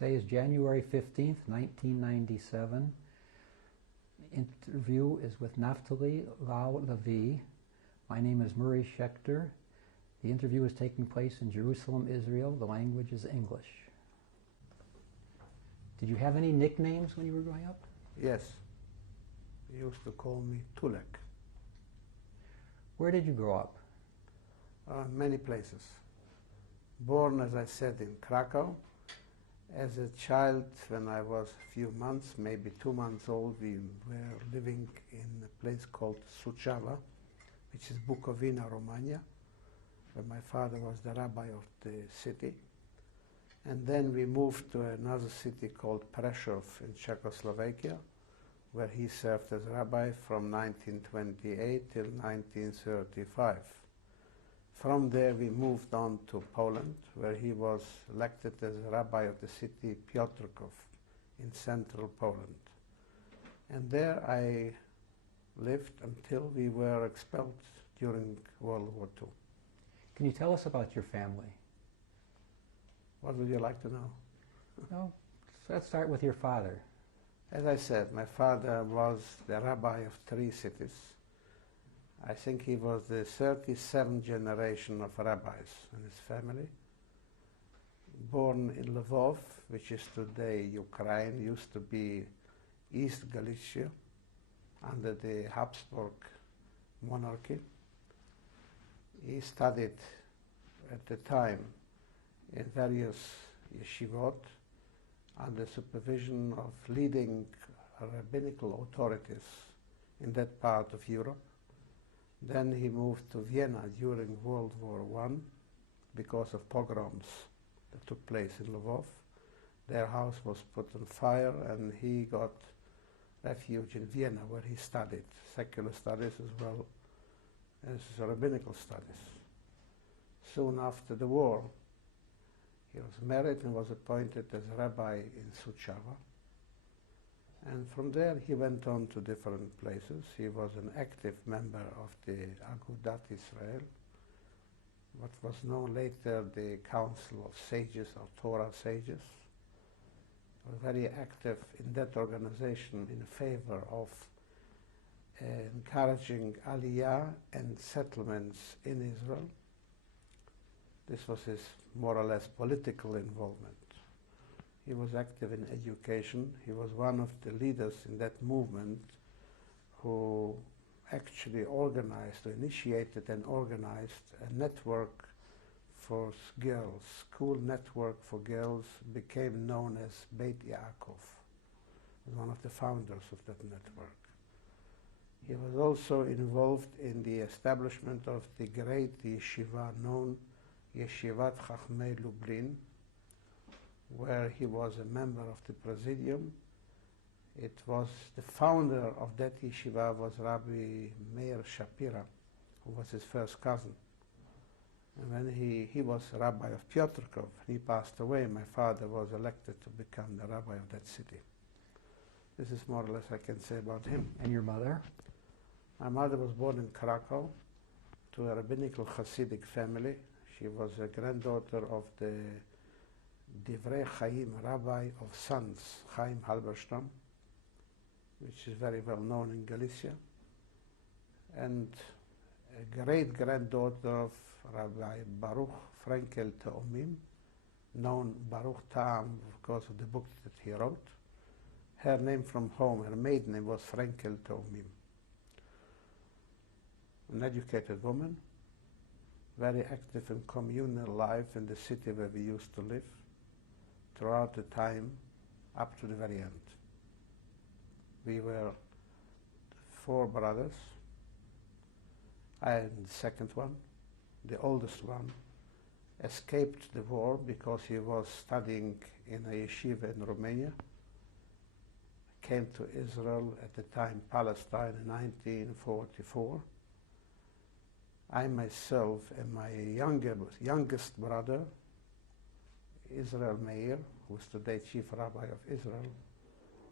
Today is January 15th, 1997. The interview is with Naphtali Lau Lavie. My name is Schechter. The interview is taking place in Jerusalem, Israel. The language is English. Did you have any nicknames when you were growing up? Yes. They used to call me Tulek. Where did you grow up? Many places. Born, as I said, in Krakow. As a child, when I was a few months, maybe 2 months old, we were living in a place called Suceava, which is Bukovina, Romania, where my father was the rabbi of the city. And then we moved to another city called Prešov in Czechoslovakia, where he served as rabbi from 1928 till 1935. From there we moved on to Poland, where he was elected as rabbi of the city Piotrków in central Poland. And there I lived until we were expelled during World War II. Can you tell us about your family? What would you like to know? Well, let's start with your father. As I said, my father was the rabbi of 3 cities. I think he was the 37th generation of rabbis in his family. Born in Lvov, which is today Ukraine, used to be East Galicia under the Habsburg monarchy. He studied at the time in various yeshivot under supervision of leading rabbinical authorities in that part of Europe. Then he moved to Vienna during World War I because of pogroms that took place in Lvov. Their house was put on fire and he got refuge in Vienna, where he studied secular studies as well as rabbinical studies. Soon after the war, he was married and was appointed as rabbi in Suceava. And from there he went on to different places. He was an active member of the Agudat Israel, what was known later the Council of Sages or Torah Sages. He was very active in that organization in favor of encouraging Aliyah and settlements in Israel. This was his more or less political involvement. He was active in education. He was one of the leaders in that movement who actually organized or initiated and organized a network for girls. School network for girls became known as Beit Yaakov. He was one of the founders of that network. He was also involved in the establishment of the great yeshiva known Yeshivat Chachmei Lublin, where he was a member of the presidium. It was the founder of that yeshiva was Rabbi Meir Shapira, who was his first cousin. And when he was rabbi of Piotrków, he passed away. My father was elected to become the rabbi of that city. This is more or less I can say about him. And your mother? My mother was born in Krakow to a rabbinical Hasidic family. She was a granddaughter of the Divrei Chaim rabbi of Sons, Chaim Halberstam, which is very well known in Galicia, and a great-granddaughter of Rabbi Baruch Frankel Teomim, known Baruch Ta'am because of the book that he wrote. Her name from home, her maiden name was Frankel Teomim. An educated woman, very active in communal life in the city where we used to live, throughout the time up to the very end. We were 4 brothers. I am the second one. The oldest one escaped the war because he was studying in a yeshiva in Romania. Came to Israel at the time, Palestine, in 1944. I myself and my youngest brother, Israel Meir, who is today Chief Rabbi of Israel,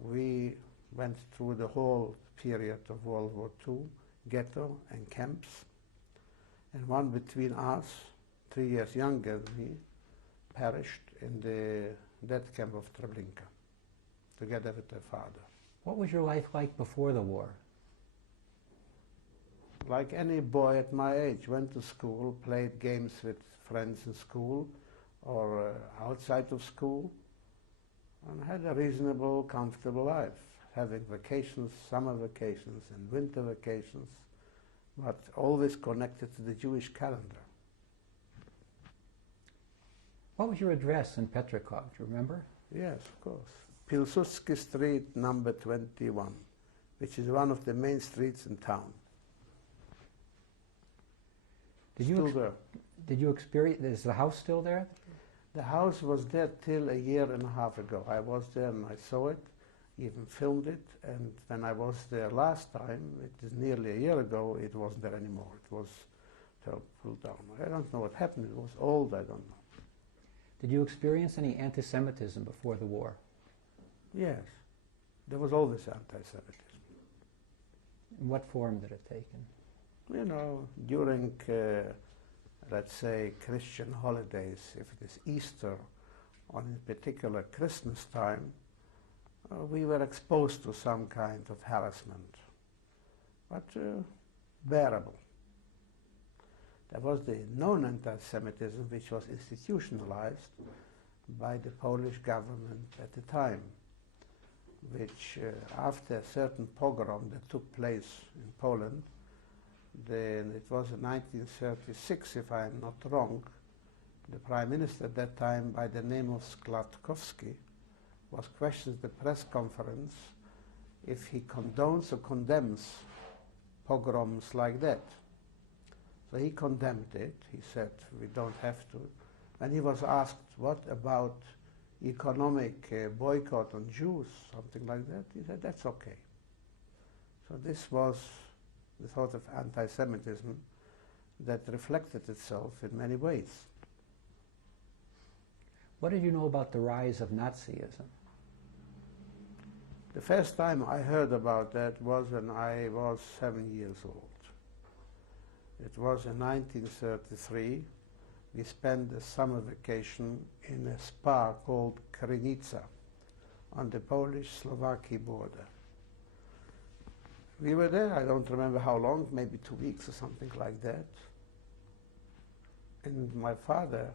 we went through the whole period of World War II, ghetto and camps. And one between us, 3 years younger than me, perished in the that camp of Treblinka, together with her father. What was your life like before the war? Like any boy at my age, went to school, played games with friends in school or outside of school, and had a reasonable, comfortable life, having vacations, summer vacations and winter vacations, but always connected to the Jewish calendar. What was your address in Petrikov? Do you remember? Yes, of course. Pilsudski Street, number 21, which is one of the main streets in town. Did you experience, is the house still there? The house was there till a year and a half ago. I was there and I saw it, even filmed it, and when I was there last time, it is nearly a year ago, it wasn't there anymore. It was pulled down. I don't know what happened. It was old, I don't know. Did you experience any anti-Semitism before the war? Yes. There was always anti-Semitism. In what form did it take? You know, during, let's say, Christian holidays, if it is Easter, or in particular Christmas time, we were exposed to some kind of harassment, but bearable. There was the known anti-Semitism, which was institutionalized by the Polish government at the time, which after a certain pogrom that took place in Poland, then it was in 1936, if I'm not wrong, the Prime Minister at that time, by the name of Składkowski, was questioned at the press conference if he condones or condemns pogroms like that. So he condemned it. He said, we don't have to. And he was asked, what about economic boycott on Jews, something like that? He said, that's okay. So this was the sort of anti-Semitism that reflected itself in many ways. What did you know about the rise of Nazism? The first time I heard about that was when I was 7 years old. It was in 1933. We spent a summer vacation in a spa called Krynica on the Polish-Slovakia border. We were there, I don't remember how long, maybe 2 weeks or something like that. And my father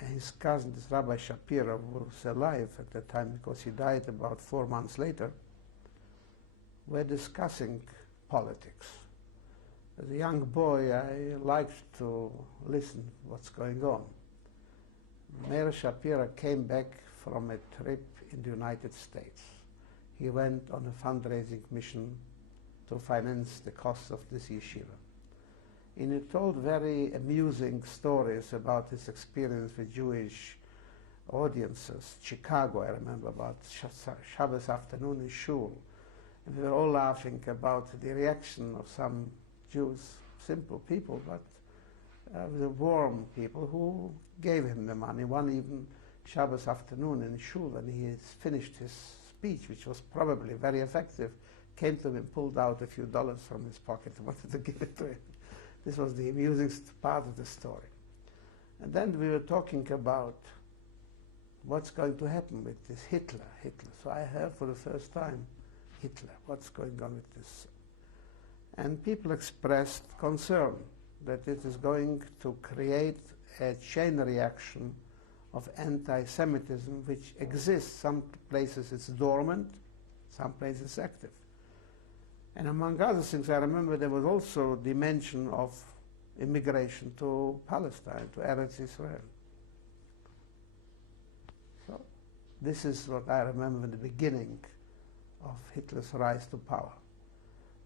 and his cousin, this Rabbi Shapiro, who was alive at the time because he died about 4 months later, were discussing politics. As a young boy, I liked to listen what's going on. Mayor Shapiro came back from a trip in the United States. He went on a fundraising mission to finance the costs of this yeshiva. And he told very amusing stories about his experience with Jewish audiences. Chicago, I remember, about Shabbos afternoon in shul. And we were all laughing about the reaction of some Jews, simple people, but the warm people who gave him the money. One even Shabbos afternoon in shul, and he had finished his speech, which was probably very effective, came to him and pulled out a few dollars from his pocket and wanted to give it to him. This was the amusing part of the story. And then we were talking about what's going to happen with this Hitler. So I heard for the first time, Hitler, what's going on with this? And people expressed concern that it is going to create a chain reaction of anti-Semitism which exists. Some places it's dormant, some places active. And among other things, I remember there was also the mention of immigration to Palestine, to Eretz Israel. So this is what I remember in the beginning of Hitler's rise to power.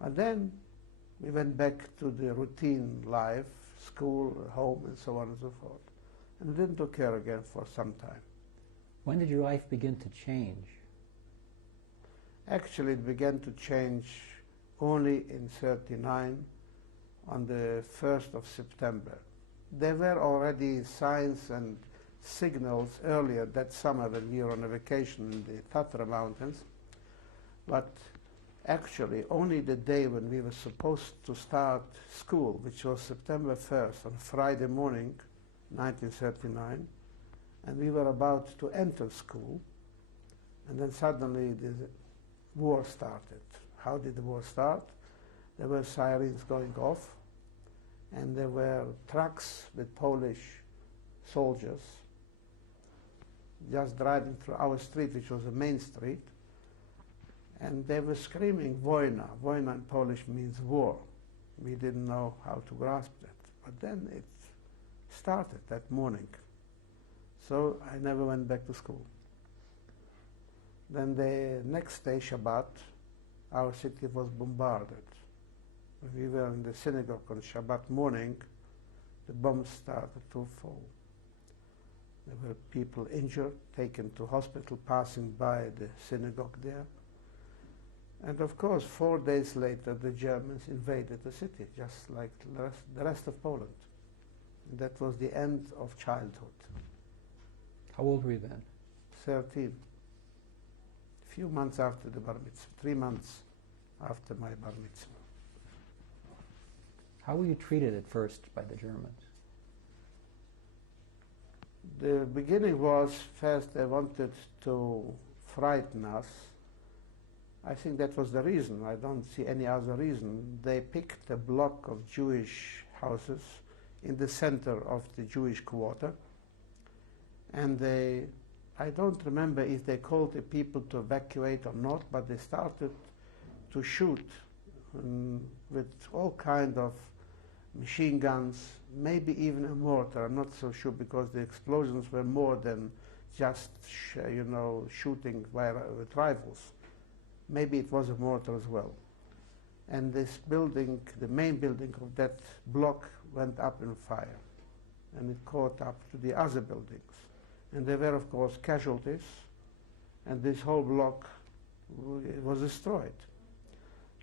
And then we went back to the routine life, school, home, and so on and so forth. And it didn't occur again for some time. When did your life begin to change? Actually, it began to change only in '39, on the 1st of September. There were already signs and signals earlier that summer when we were on a vacation in the Tatra Mountains, but actually only the day when we were supposed to start school, which was September 1st, on Friday morning, 1939, and we were about to enter school, and then suddenly the war started. How did the war start? There were sirens going off, and there were trucks with Polish soldiers just driving through our street, which was a main street, and they were screaming "Wojna." Wojna in Polish means war. We didn't know how to grasp that. But then it started that morning. So I never went back to school. Then the next day, Shabbat, our city was bombarded. When we were in the synagogue on Shabbat morning, the bombs started to fall. There were people injured, taken to hospital, passing by the synagogue there. And of course, 4 days later, the Germans invaded the city, just like the rest of Poland. And that was the end of childhood. How old were you then? 13. A few months after the bar mitzvah, 3 months after my bar mitzvah. How were you treated at first by the Germans? The beginning was, first they wanted to frighten us. I think that was the reason. I don't see any other reason. They picked a block of Jewish houses in the center of the Jewish quarter, and I don't remember if they called the people to evacuate or not, but they started to shoot with all kind of machine guns, maybe even a mortar. I'm not so sure, because the explosions were more than just shooting with rifles. Maybe it was a mortar as well. And this building, the main building of that block, went up in fire, and it caught up to the other buildings. And there were, of course, casualties, and this whole block was destroyed.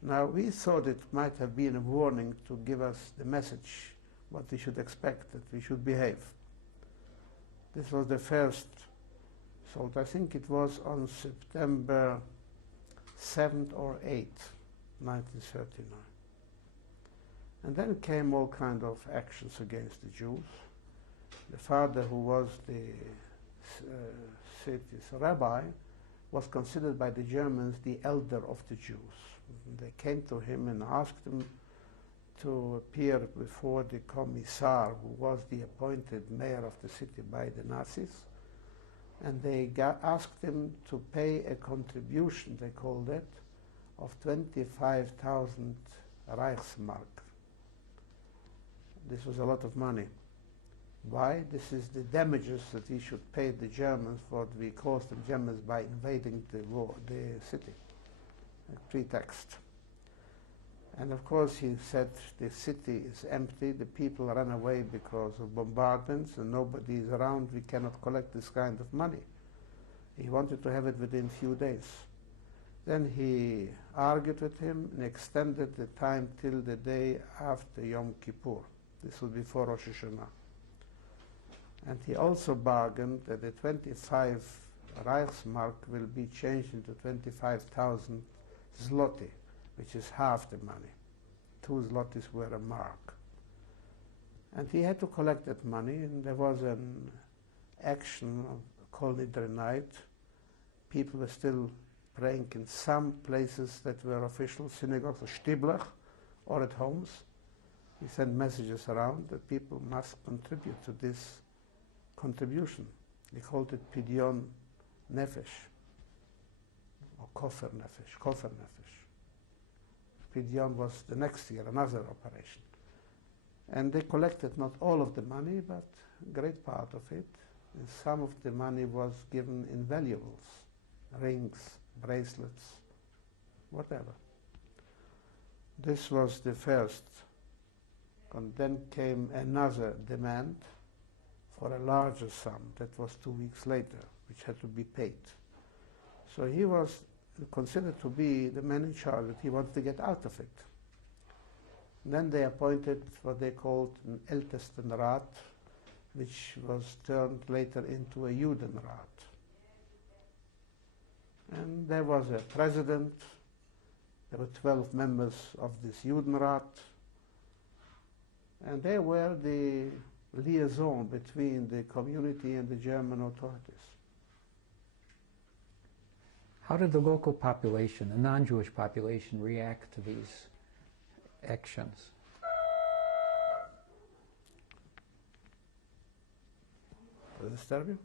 Now, we thought it might have been a warning to give us the message what we should expect, that we should behave. This was the first assault. I think it was on September 7th or 8th, 1939. And then came all kind of actions against the Jews. The father, who was the city's rabbi, was considered by the Germans the elder of the Jews. They came to him and asked him to appear before the commissar, who was the appointed mayor of the city by the Nazis, and they asked him to pay a contribution, they called it, of 25,000 Reichsmark. This was a lot of money. Why? This is the damages that he should pay the Germans for what we caused the Germans by invading the city. A pretext. And of course he said the city is empty, the people ran away because of bombardments, and nobody is around, we cannot collect this kind of money. He wanted to have it within few days. Then he argued with him and extended the time till the day after Yom Kippur. This was before Rosh Hashanah. And he also bargained that the 25 Reichsmark will be changed into 25,000 zloty, which is half the money. 2 zlotys were a mark. And he had to collect that money, and there was an action called Nidre night. People were still praying in some places that were official synagogues or shtiblach, or at homes. He sent messages around that people must contribute to this contribution. He called it Pidyon Nefesh, or Kofer Nefesh. Pidyon was the next year, another operation. And they collected not all of the money, but a great part of it. And some of the money was given in valuables, rings, bracelets, whatever. This was the first. And then came another demand for a larger sum. That was 2 weeks later, which had to be paid. So he was considered to be the man in charge, but he wanted to get out of it. Then they appointed what they called an Ältestenrat, which was turned later into a Judenrat. And there was a president, there were 12 members of this Judenrat, and they were the liaison between the community and the German authorities. How did the local population, the non-Jewish population, react to these actions? Does it disturb you?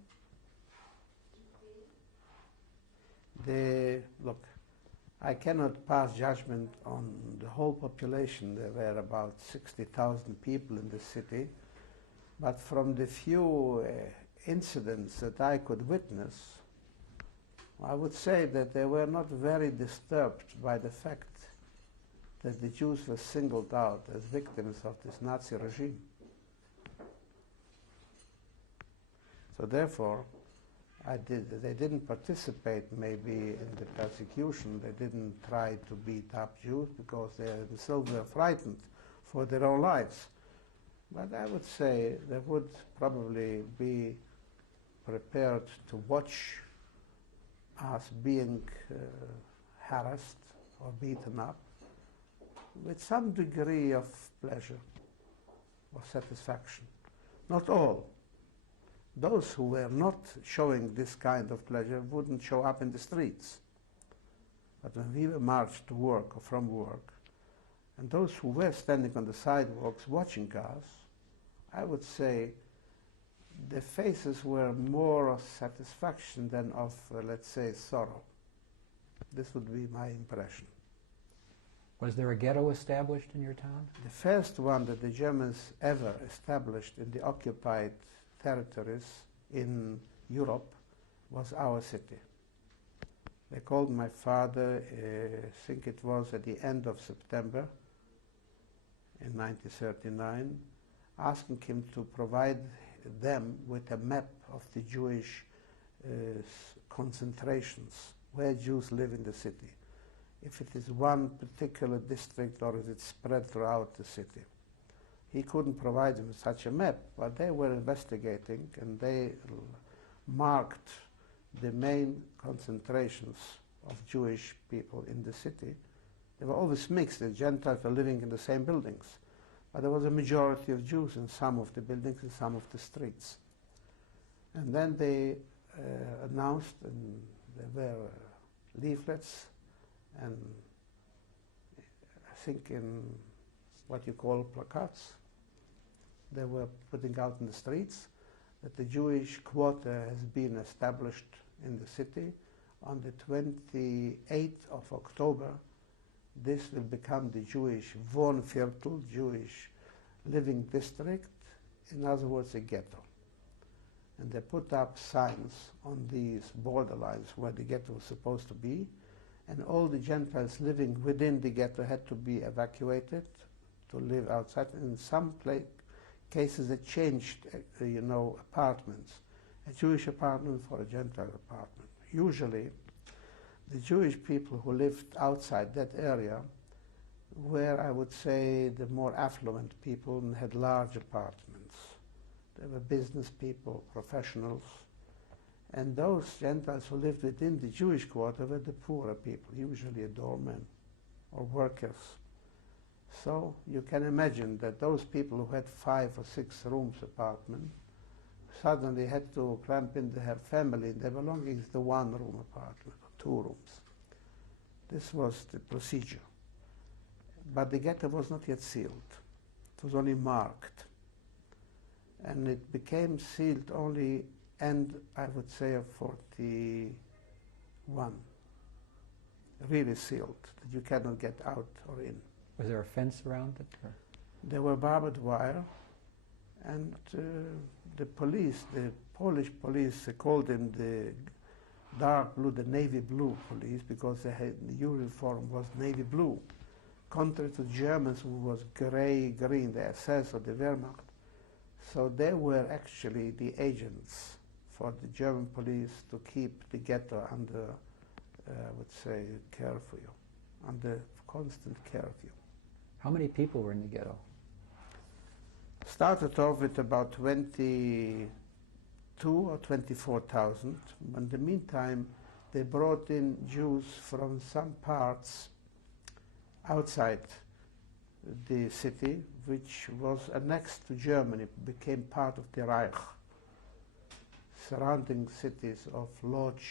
Look, I cannot pass judgment on the whole population. There were about 60,000 people in the city, but from the few incidents that I could witness, I would say that they were not very disturbed by the fact that the Jews were singled out as victims of this Nazi regime. So therefore, they didn't participate maybe in the persecution. They didn't try to beat up Jews because they themselves were frightened for their own lives. But I would say they would probably be prepared to watch us being harassed or beaten up with some degree of pleasure or satisfaction. Not all. Those who were not showing this kind of pleasure wouldn't show up in the streets. But when we were marched to work or from work, and those who were standing on the sidewalks watching us, I would say the faces were more of satisfaction than of, let's say, sorrow. This would be my impression. Was there a ghetto established in your town? The first one that the Germans ever established in the occupied territories in Europe was our city. They called my father, I think it was at the end of September in 1939, asking him to provide them with a map of the Jewish concentrations, where Jews live in the city, if it is one particular district or is it spread throughout the city. He couldn't provide them with such a map, but they were investigating and they marked the main concentrations of Jewish people in the city. They were always mixed. The Gentiles were living in the same buildings, but there was a majority of Jews in some of the buildings, in some of the streets. And then they announced, and there were leaflets, and I think in what you call placards, they were putting out in the streets that the Jewish quarter has been established in the city. On the 28th of October, this will become the Jewish Wohnviertel, Jewish living district, in other words, a ghetto. And they put up signs on these borderlines where the ghetto was supposed to be, and all the Gentiles living within the ghetto had to be evacuated to live outside. In some cases, they changed, apartments, a Jewish apartment for a Gentile apartment. Usually, the Jewish people who lived outside that area were, I would say, the more affluent people and had large apartments. They were business people, professionals, and those Gentiles who lived within the Jewish quarter were the poorer people, usually a doorman or workers. So you can imagine that those people who had 5 or 6 rooms apartment suddenly had to clamp in their family and their belongings to 1-room apartment or 2 rooms. This was the procedure. But the ghetto was not yet sealed. It was only marked. And it became sealed only end, I would say, of 41. Really sealed, that you cannot get out or in. Was there a fence around it? Or? There were barbed wire, and the police, the Polish police, they called them the dark blue, the navy blue police, because they had, the uniform was navy blue, contrary to Germans who was gray-green, the SS or the Wehrmacht. So they were actually the agents for the German police to keep the ghetto under, I would say, care for you, under constant care of you. How many people were in the ghetto? Started off with about 22 or 24,000. In the meantime, they brought in Jews from some parts outside the city, which was annexed to Germany, became part of the Reich. Surrounding cities of Lodz,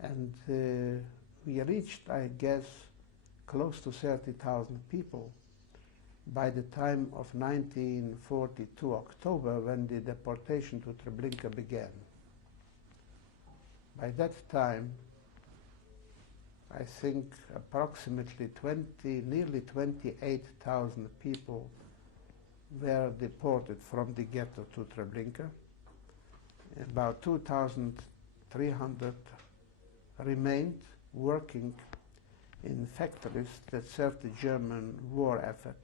and we reached, I guess, close to 30,000 people by the time of 1942 October, when the deportation to Treblinka began. By that time, I think approximately nearly 28,000 people were deported from the ghetto to Treblinka. About 2,300 remained working in factories that served the German war effort.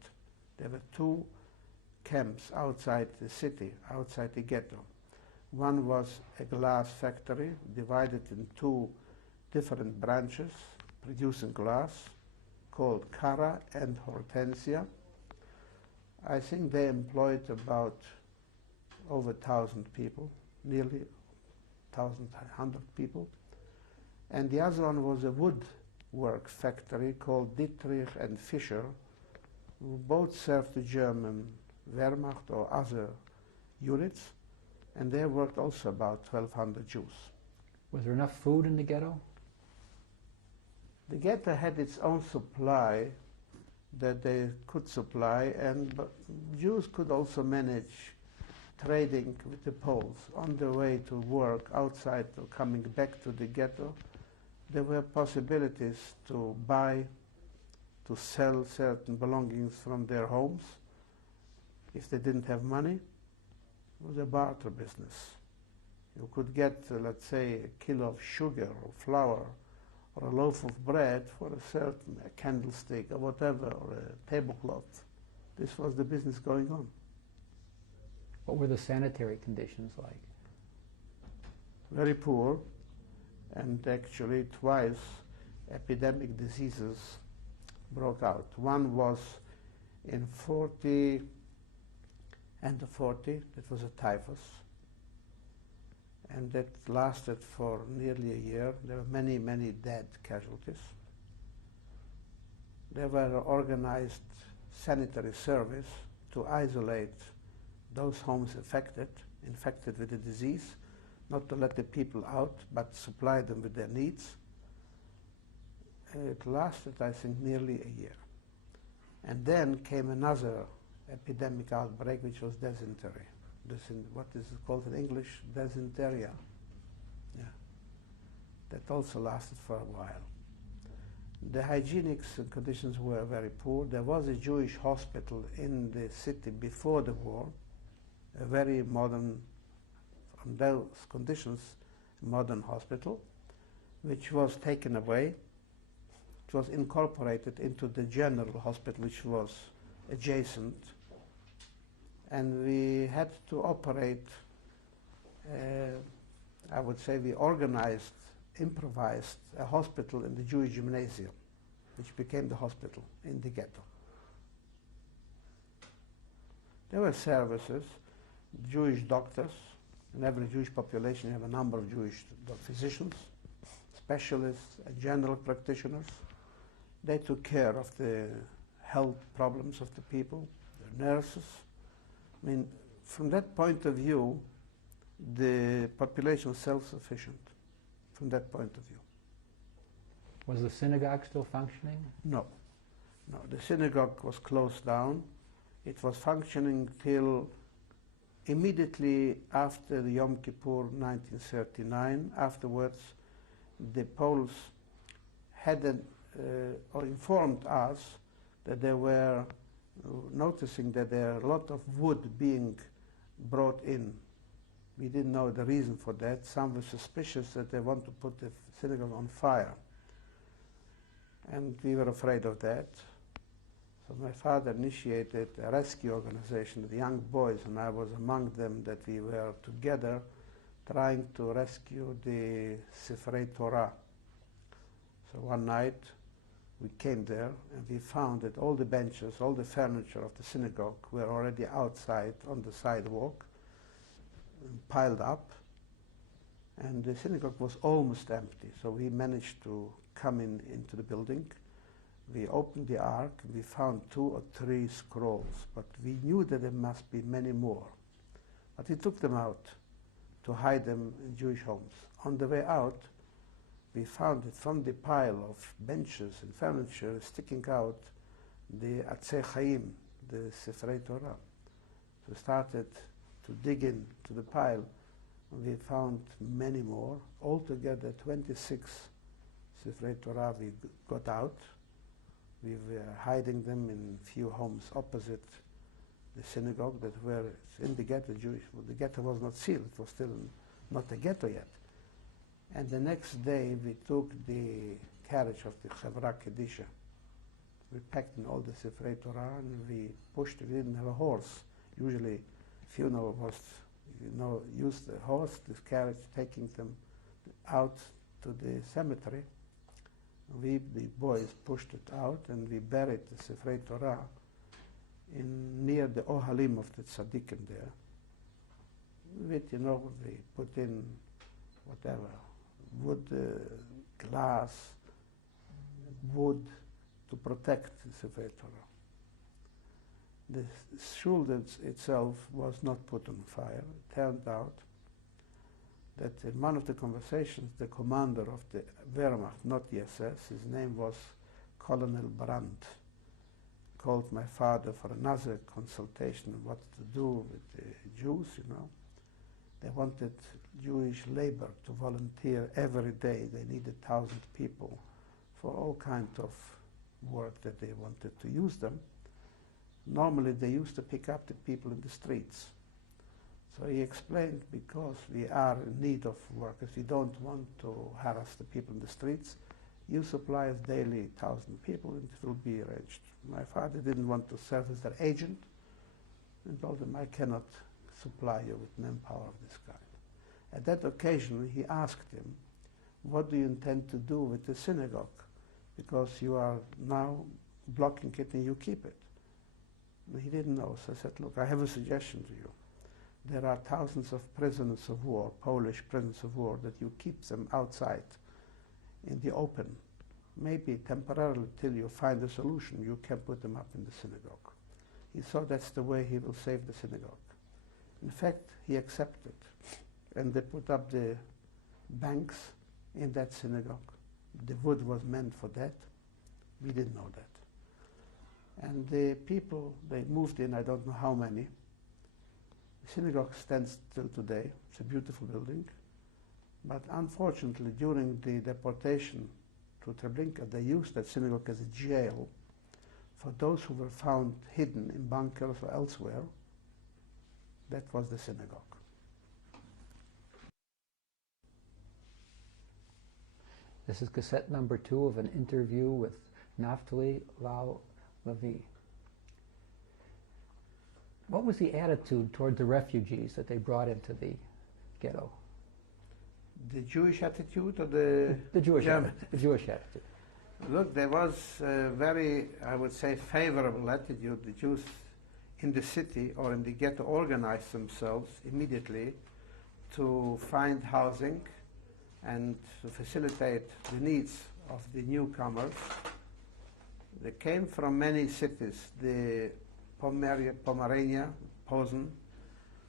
There were two camps outside the city, outside the ghetto. One was a glass factory divided in two different branches producing glass, called Cara and Hortensia. I think they employed about over 1,000 people, nearly 1,100 people. And the other one was a woodwork factory called Dietrich and Fischer, who both served the German Wehrmacht or other units, and they worked also about 1,200 Jews. Was there enough food in the ghetto? The ghetto had its own supply that they could supply, and Jews could also manage trading with the Poles on their way to work outside or coming back to the ghetto. There were possibilities to buy, to sell certain belongings from their homes. If they didn't have money, it was a barter business. You could get, let's say, a kilo of sugar or flour or a loaf of bread for a candlestick or whatever, or a tablecloth. This was the business going on. What were the sanitary conditions like? Very poor, and actually twice epidemic diseases broke out. One was in end of 40, that was a typhus, and that lasted for nearly a year. There were many, many dead casualties. There were organized sanitary service to isolate those homes infected with the disease, not to let the people out, but supply them with their needs. It lasted, I think, nearly a year. And then came another epidemic outbreak, which was dysentery. What is it called in English? Dysenteria. Yeah. That also lasted for a while. The hygienics conditions were very poor. There was a Jewish hospital in the city before the war, a very modern, from those conditions, modern hospital, which was taken away. It was incorporated into the general hospital, which was adjacent, and we had to operate, I would say we organized, improvised a hospital in the Jewish gymnasium, which became the hospital in the ghetto. There were services, Jewish doctors. In every Jewish population you have a number of Jewish physicians, specialists, and general practitioners. They took care of the health problems of the people, the nurses. I mean, from that point of view, the population was self-sufficient, from that point of view. Was the synagogue still functioning? No. No, the synagogue was closed down. It was functioning till immediately after the Yom Kippur 1939. Afterwards, the Poles had or informed us that they were noticing that there are a lot of wood being brought in. We didn't know the reason for that. Some were suspicious that they want to put the synagogue on fire. And we were afraid of that. So my father initiated a rescue organization with young boys, and I was among them, that we were together trying to rescue the Sifrei Torah. So one night we came there and we found that all the benches, all the furniture of the synagogue were already outside on the sidewalk, piled up, and the synagogue was almost empty. So we managed to come into the building, We opened the ark and we found 2 or 3 scrolls, but we knew that there must be many more. But we took them out to hide them in Jewish homes. On the way out, we found that from the pile of benches and furniture sticking out the Atzei Chaim, the Sifrei Torah. So we started to dig into the pile, and we found many more. Altogether 26 Sifrei Torah we got out. We were hiding them in few homes opposite the synagogue that were in the ghetto Jewish. Well, the ghetto was not sealed, it was still not a ghetto yet. And the next day we took the carriage of the Chevra Kedisha. We packed in all the Sifrei Torah and we pushed it. We didn't have a horse. Usually funeral was, use the horse, this carriage, taking them out to the cemetery. We, the boys, pushed it out and we buried the Sifrei Torah near the Ohalim of the Tzaddikim there. With, we put in whatever, wood, glass, wood to protect the Sifrei Torah. The shul itself was not put on fire. It turned out that in one of the conversations, the commander of the Wehrmacht, not the SS, his name was Colonel Brandt, called my father for another consultation on what to do with the Jews, They wanted Jewish labor to volunteer every day. They needed 1,000 people for all kinds of work that they wanted to use them. Normally they used to pick up the people in the streets. So he explained, because we are in need of workers, we don't want to harass the people in the streets. You supply us daily 1,000 people and it will be arranged. My father didn't want to serve as their agent and told them, I cannot supply you with manpower of this kind. At that occasion, he asked him, what do you intend to do with the synagogue? Because you are now blocking it and you keep it. And he didn't know, so I said, look, I have a suggestion to you. There are thousands of prisoners of war, Polish prisoners of war, that you keep them outside in the open. Maybe temporarily till you find a solution, you can put them up in the synagogue. He thought that's the way he will save the synagogue. In fact, he accepted. And they put up the banks in that synagogue. The wood was meant for that. We didn't know that. And the people, they moved in, I don't know how many. The synagogue stands till today. It's a beautiful building. But unfortunately, during the deportation to Treblinka, they used that synagogue as a jail for those who were found hidden in bunkers or elsewhere. That was the synagogue. This is cassette number 2 of an interview with Naphtali Lau Lavie. What was the attitude toward the refugees that they brought into the ghetto? The Jewish attitude or the Jewish German? The Jewish attitude. Look, there was a very, I would say, favorable attitude. The Jews in the city or in the ghetto organized themselves immediately to find housing and to facilitate the needs of the newcomers. They came from many cities, the Pomerania, Posen,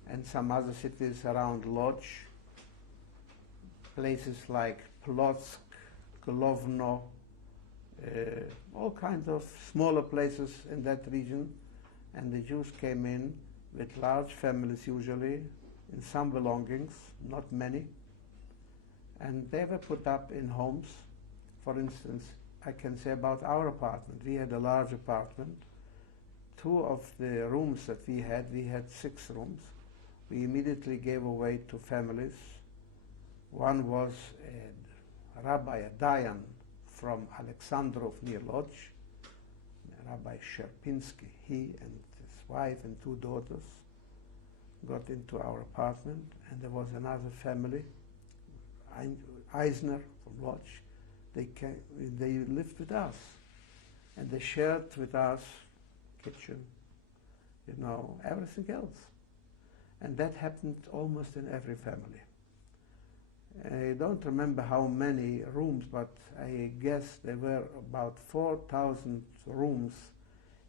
and some other cities around Lodz, places like Plock, Glovno, all kinds of smaller places in that region. And the Jews came in with large families usually, in some belongings, not many. And they were put up in homes. For instance, I can say about our apartment. We had a large apartment. 2 of the rooms that we had 6 rooms. We immediately gave away to families. One was a Rabbi, a Dayan from Alexandrov near Lodz, Rabbi Sherpinsky. He and his wife and 2 daughters got into our apartment, and there was another family, Eisner from Lodz. They lived with us, and they shared with us kitchen, everything else. And that happened almost in every family. don't remember how many rooms, but I guess there were about 4,000 rooms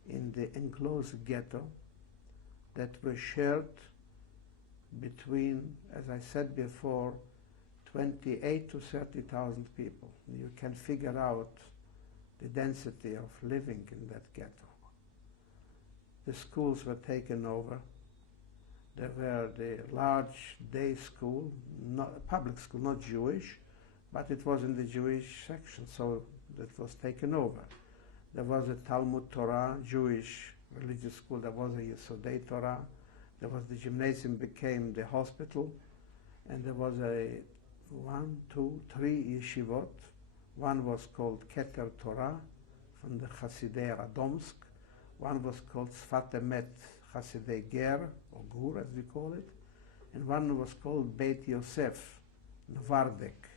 in the enclosed ghetto that were shared between, as I said before, 28 to 30,000 people. You can figure out the density of living in that ghetto. The schools were taken over. There were the large day school, not public school, not Jewish, but it was in the Jewish section, so that was taken over. There was a Talmud Torah, Jewish religious school. There was a Yesodei Torah. There was the gymnasium became the hospital, and there was a 1, 2, 3 yeshivot. One was called Keter Torah from the Hasidei Radomsk. One was called Sfat Emet Hasidei Ger, or Gur as we call it. And one was called Beit Yosef, Novardek.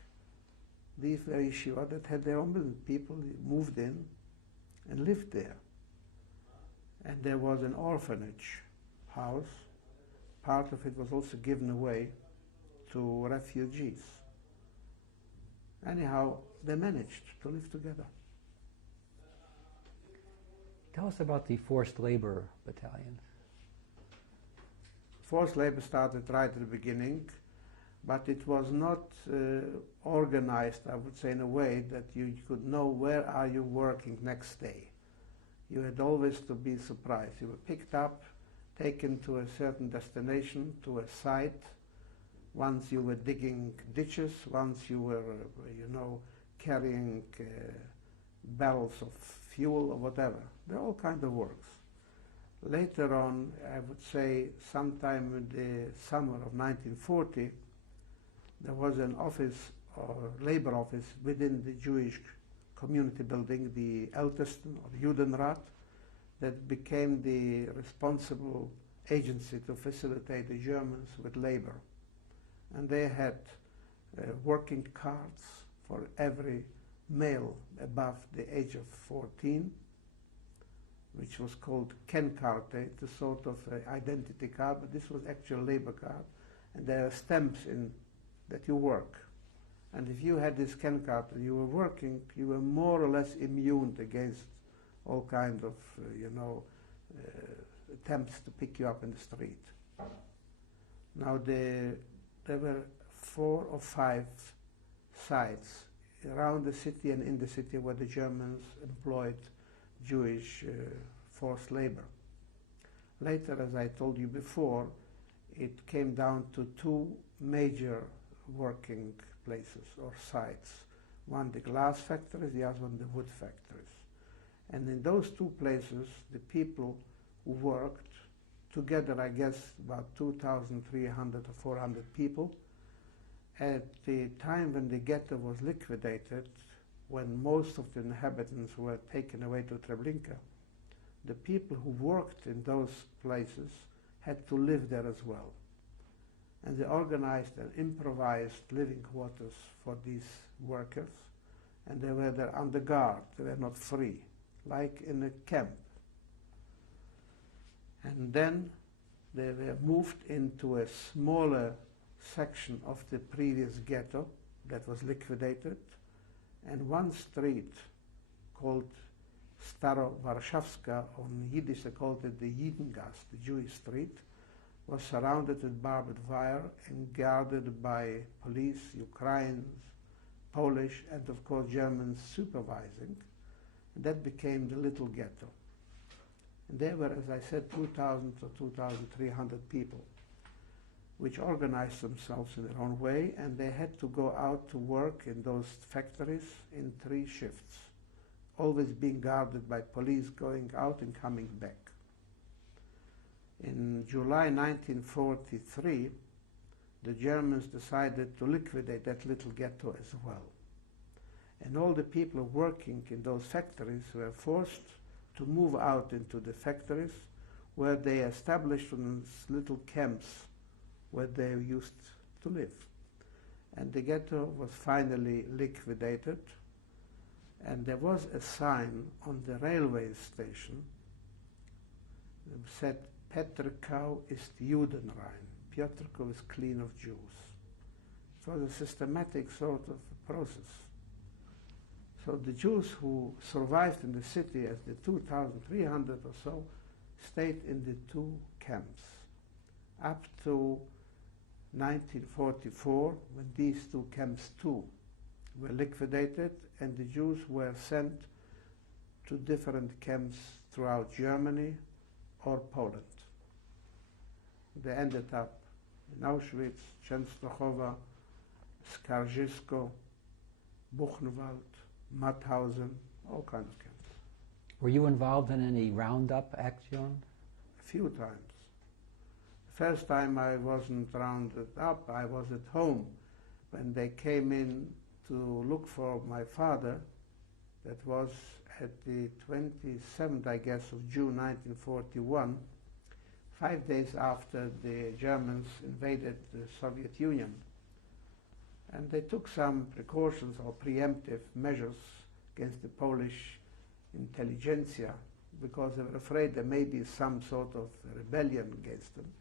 These were yeshivot that had their own business. People moved in and lived there. And there was an orphanage house. Part of it was also given away to refugees. Anyhow, they managed to live together. Tell us about the forced labor battalion. Forced labor started right at the beginning, but it was not organized, I would say, in a way that you could know where are you working next day. You had always to be surprised. You were picked up, taken to a certain destination, to a site. Once you were digging ditches, once you were, carrying barrels of fuel or whatever. There are all kinds of works. Later on, I would say sometime in the summer of 1940, there was an office, or labor office, within the Jewish community building, the Ältesten, or the Judenrat, that became the responsible agency to facilitate the Germans with labor. And they had working cards for every male above the age of 14, which was called Kenkarte. It's a sort of identity card, but this was actual labor card. And there are stamps in that you work. And if you had this Kenkarte and you were working, you were more or less immune against all kinds of, attempts to pick you up in the street. Now there were 4 or 5 sites around the city and in the city where the Germans employed Jewish forced labor. Later, as I told you before, it came down to 2 major working places or sites. One the glass factories, the other one the wood factories. And in those 2 places, the people who worked together, I guess about 2,300 or 400 people. At the time when the ghetto was liquidated, when most of the inhabitants were taken away to Treblinka, the people who worked in those places had to live there as well. And they organized and improvised living quarters for these workers, and they were there under guard. They were not free, like in a camp. And then they were moved into a smaller section of the previous ghetto that was liquidated, and one street called Staro Warszawska, on Yiddish they called it the Jidengasse, the Jewish street, was surrounded with barbed wire and guarded by police, Ukrainians, Polish, and of course Germans supervising. And that became the little ghetto. And there were, as I said, 2,000 to 2,300 people, which organized themselves in their own way, and they had to go out to work in those factories in 3 shifts, always being guarded by police going out and coming back. In July 1943, the Germans decided to liquidate that little ghetto as well. And all the people working in those factories were forced to move out into the factories, where they established little camps where they used to live. And the ghetto was finally liquidated, and there was a sign on the railway station that said, Petrkau ist Judenrein. Piotrków is clean of Jews. It was a systematic sort of process. So the Jews who survived in the city, as the 2,300 or so, stayed in the two camps up to 1944, when these two camps too were liquidated, and the Jews were sent to different camps throughout Germany or Poland. They ended up in Auschwitz, Częstochowa, Skarżysko, Buchenwald, Mauthausen, all kinds of camps. Were you involved in any roundup action? A few times. The first time I wasn't rounded up, I was at home when they came in to look for my father. That was at the 27th, I guess, of June 1941, 5 days after the Germans invaded the Soviet Union. And they took some precautions or preemptive measures against the Polish intelligentsia because they were afraid there may be some sort of rebellion against them.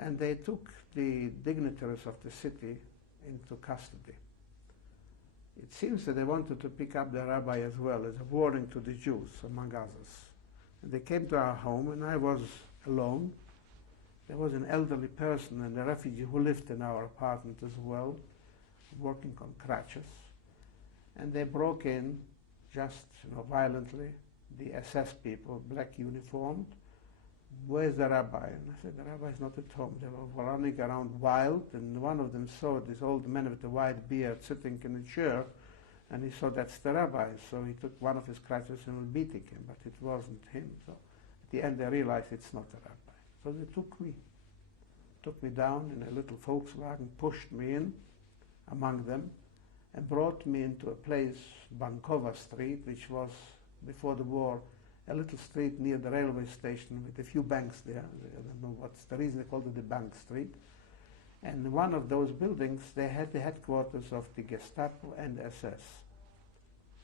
And they took the dignitaries of the city into custody. It seems that they wanted to pick up the rabbi as well as a warning to the Jews, among others. And they came to our home, and I was alone. There was an elderly person and a refugee who lived in our apartment as well, working on crutches. And they broke in, just violently, the SS people, black uniformed. Where's the rabbi? And I said, the rabbi is not at home. They were running around wild, and one of them saw this old man with a white beard sitting in a chair, and he saw that's the rabbi. So he took one of his crutches and was beating him, but it wasn't him. So at the end they realized it's not the rabbi. So they took me down in a little Volkswagen, pushed me in among them, and brought me into a place, Bankova Street, which was, before the war, a little street near the railway station with a few banks there. I don't know what's the reason they called it the Bank Street. And one of those buildings, they had the headquarters of the Gestapo and SS.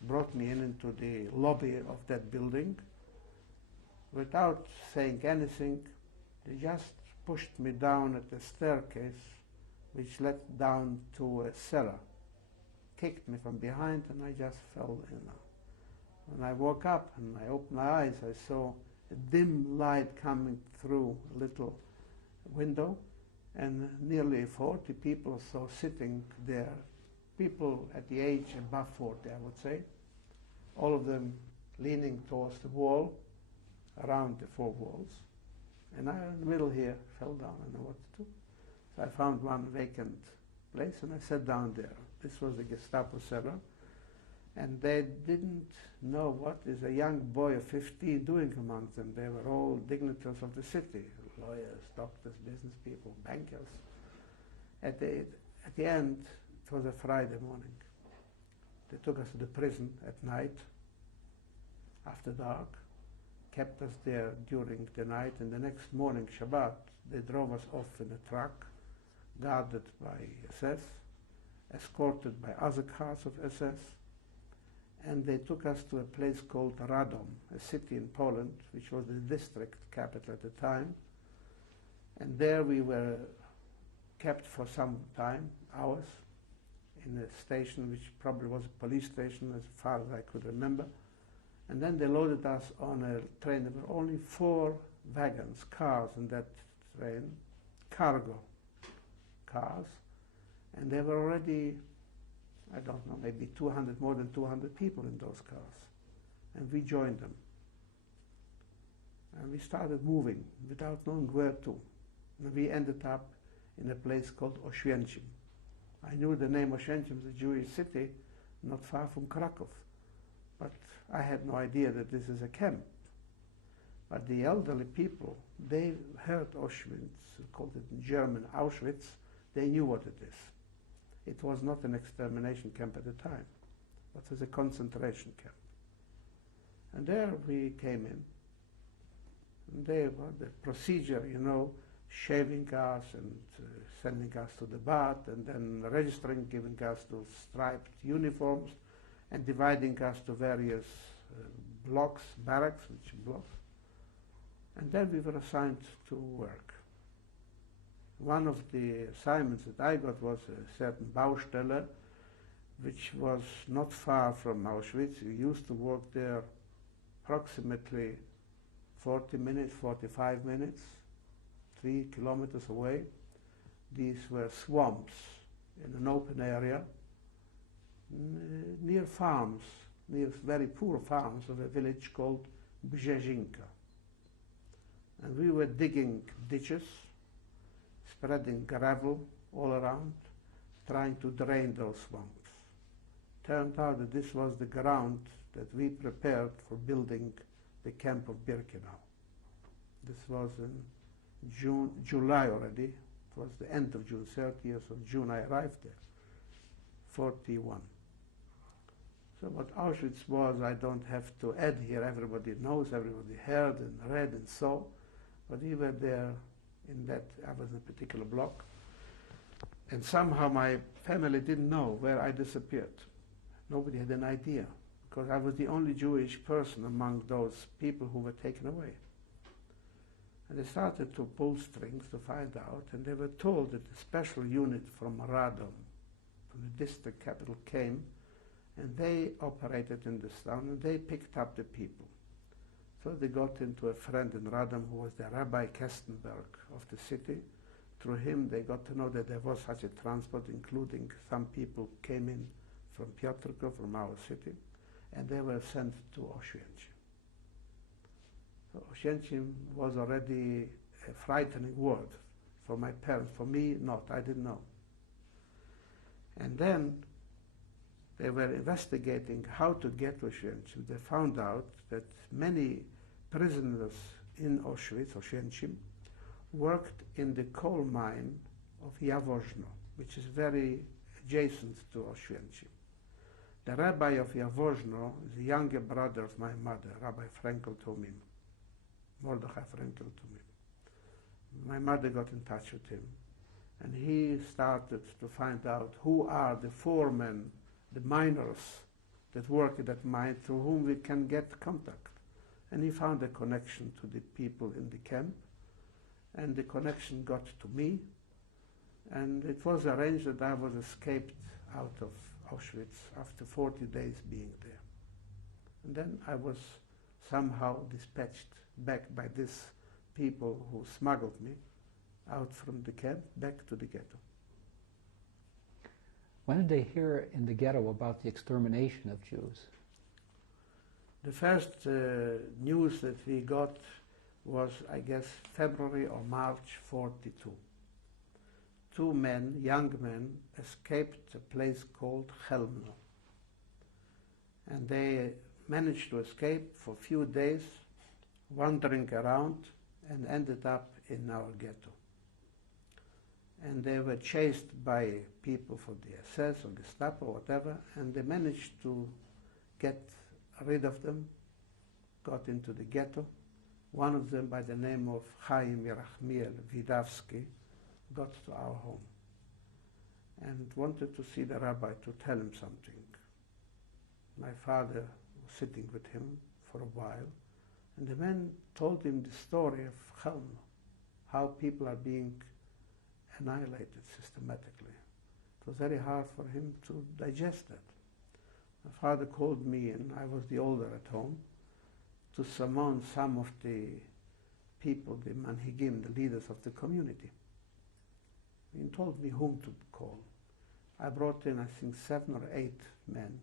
Brought me into the lobby of that building. Without saying anything, they just pushed me down at the staircase, which led down to a cellar. Kicked me from behind, and I just fell in. When I woke up and I opened my eyes, I saw a dim light coming through a little window, and nearly 40 people or so sitting there, people at the age above 40, I would say, all of them leaning towards the wall, around the four walls. And I, in the middle here, fell down. I didn't know what to do. So I found one vacant place, and I sat down there. This was the Gestapo cellar. And they didn't know what is a young boy of 15 doing among them. They were all dignitaries of the city, lawyers, doctors, business people, bankers. At the end, it was a Friday morning. They took us to the prison at night, after dark, kept us there during the night, and the next morning, Shabbat, they drove us off in a truck, guarded by SS, escorted by other cars of SS, and they took us to a place called Radom, a city in Poland, which was the district capital at the time. And there we were kept for some time, hours, in a station which probably was a police station as far as I could remember. And then they loaded us on a train. There were only 4 wagons, cars in that train, cargo cars, and there were already, I don't know, maybe 200, more than 200 people in those cars. And we joined them. And we started moving without knowing where to. And we ended up in a place called Oświęcim. I knew the name Oświęcim is a Jewish city not far from Krakow. But I had no idea that this is a camp. But the elderly people, they heard Auschwitz, called it in German Auschwitz, they knew what it is. It was not an extermination camp at the time, but it was a concentration camp. And there we came in. And there was the procedure, shaving us and sending us to the bath, and then registering, giving us those striped uniforms, and dividing us to various blocks, barracks, which blocks. And then we were assigned to work. One of the assignments that I got was a certain Baustelle, which was not far from Auschwitz. We used to work there approximately 40 minutes, 45 minutes, 3 kilometers away. These were swamps in an open area near farms, near very poor farms of a village called Brzezinka. And we were digging ditches, spreading gravel all around, trying to drain those swamps. Turned out that this was the ground that we prepared for building the camp of Birkenau. This was in July already. It was the end of June, 30th of June I arrived there, 41. So what Auschwitz was, I don't have to add here. Everybody knows, everybody heard and read and saw. But we were there in that, I was in a particular block. And somehow my family didn't know where I disappeared. Nobody had an idea, because I was the only Jewish person among those people who were taken away. And they started to pull strings to find out, and they were told that a special unit from Radom, from the district capital, came, and they operated in this town, and they picked up the people. So they got into a friend in Radom who was the Rabbi Kestenberg of the city. Through him, they got to know that there was such a transport, including some people came in from Piotrków, from our city, and they were sent to Oświęcim. So Oświęcim was already a frightening word for my parents. For me, not. I didn't know. And then they were investigating how to get to Oświęcim. They found out that many prisoners in Auschwitz, Oświęcim, worked in the coal mine of Jaworzno, which is very adjacent to Oświęcim. The rabbi of Jaworzno is the younger brother of my mother, Rabbi Frankel Tumim, Mordechai Frankel Tumim. My mother got in touch with him, and he started to find out who are the foremen, the miners that work at that mine, through whom we can get contact. And he found a connection to the people in the camp, and the connection got to me, and it was arranged that I was escaped out of Auschwitz after 40 days being there. And then I was somehow dispatched back by these people who smuggled me out from the camp back to the ghetto. When did they hear in the ghetto about the extermination of Jews? The first news that we got was, I guess, February or March 42. 2 men, young men, escaped a place called Chelmno. And they managed to escape for a few days, wandering around, and ended up in our ghetto. And they were chased by people from the SS or Gestapo or whatever, and they managed to get rid of them, got into the ghetto. One of them, by the name of Chaim Yerachmiel Widawski, got to our home and wanted to see the rabbi to tell him something. My father was sitting with him for a while, and the man told him the story of Chelm, how people are being annihilated systematically. It was very hard for him to digest that. My father called me, and I was the older at home, to summon some of the people, the manhigim, the leaders of the community. He told me whom to call. I brought in, I think, 7 or 8 men,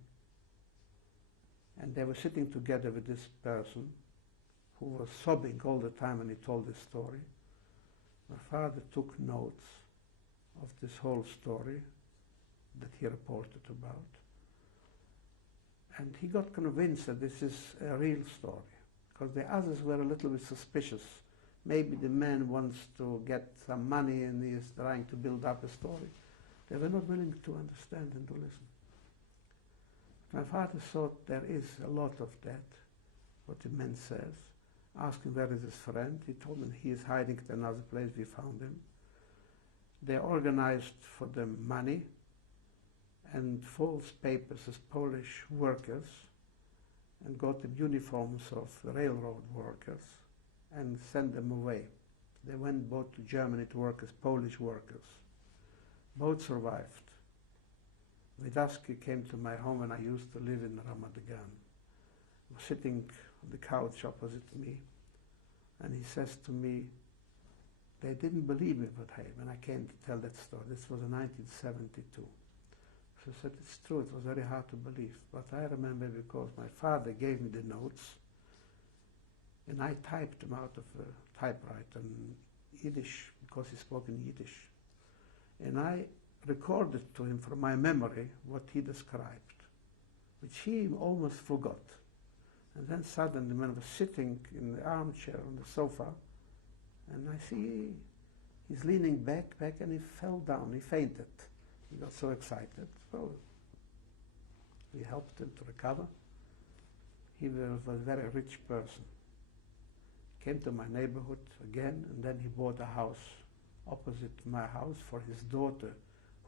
and they were sitting together with this person who was sobbing all the time when he told this story. My father took notes of this whole story that he reported about, and he got convinced that this is a real story, because the others were a little bit suspicious. Maybe the man wants to get some money and he is trying to build up a story. They were not willing to understand and to listen. My father thought there is a lot of that, what the man says. Asked him where is his friend. He told him he is hiding at another place. We found him. They organized for them money and false papers as Polish workers, and got them uniforms of railroad workers and sent them away They went both to Germany to work as Polish workers. Both survived. Vidaski came to my home when I used to live in Ramat Gan. He was sitting on the couch opposite me, and he says to me, they didn't believe me when I came to tell that story. This was in 1972. So I said, it's true, it was very hard to believe. But I remember because my father gave me the notes, and I typed them out of a typewriter in Yiddish, because he spoke in Yiddish. And I recorded to him from my memory what he described, which he almost forgot. And then suddenly, when I was sitting in the armchair on the sofa, and I see he's leaning back, and he fell down, he fainted. He got so excited. So we helped him to recover. He was a very rich person. Came to my neighborhood again, and then he bought a house opposite my house for his daughter,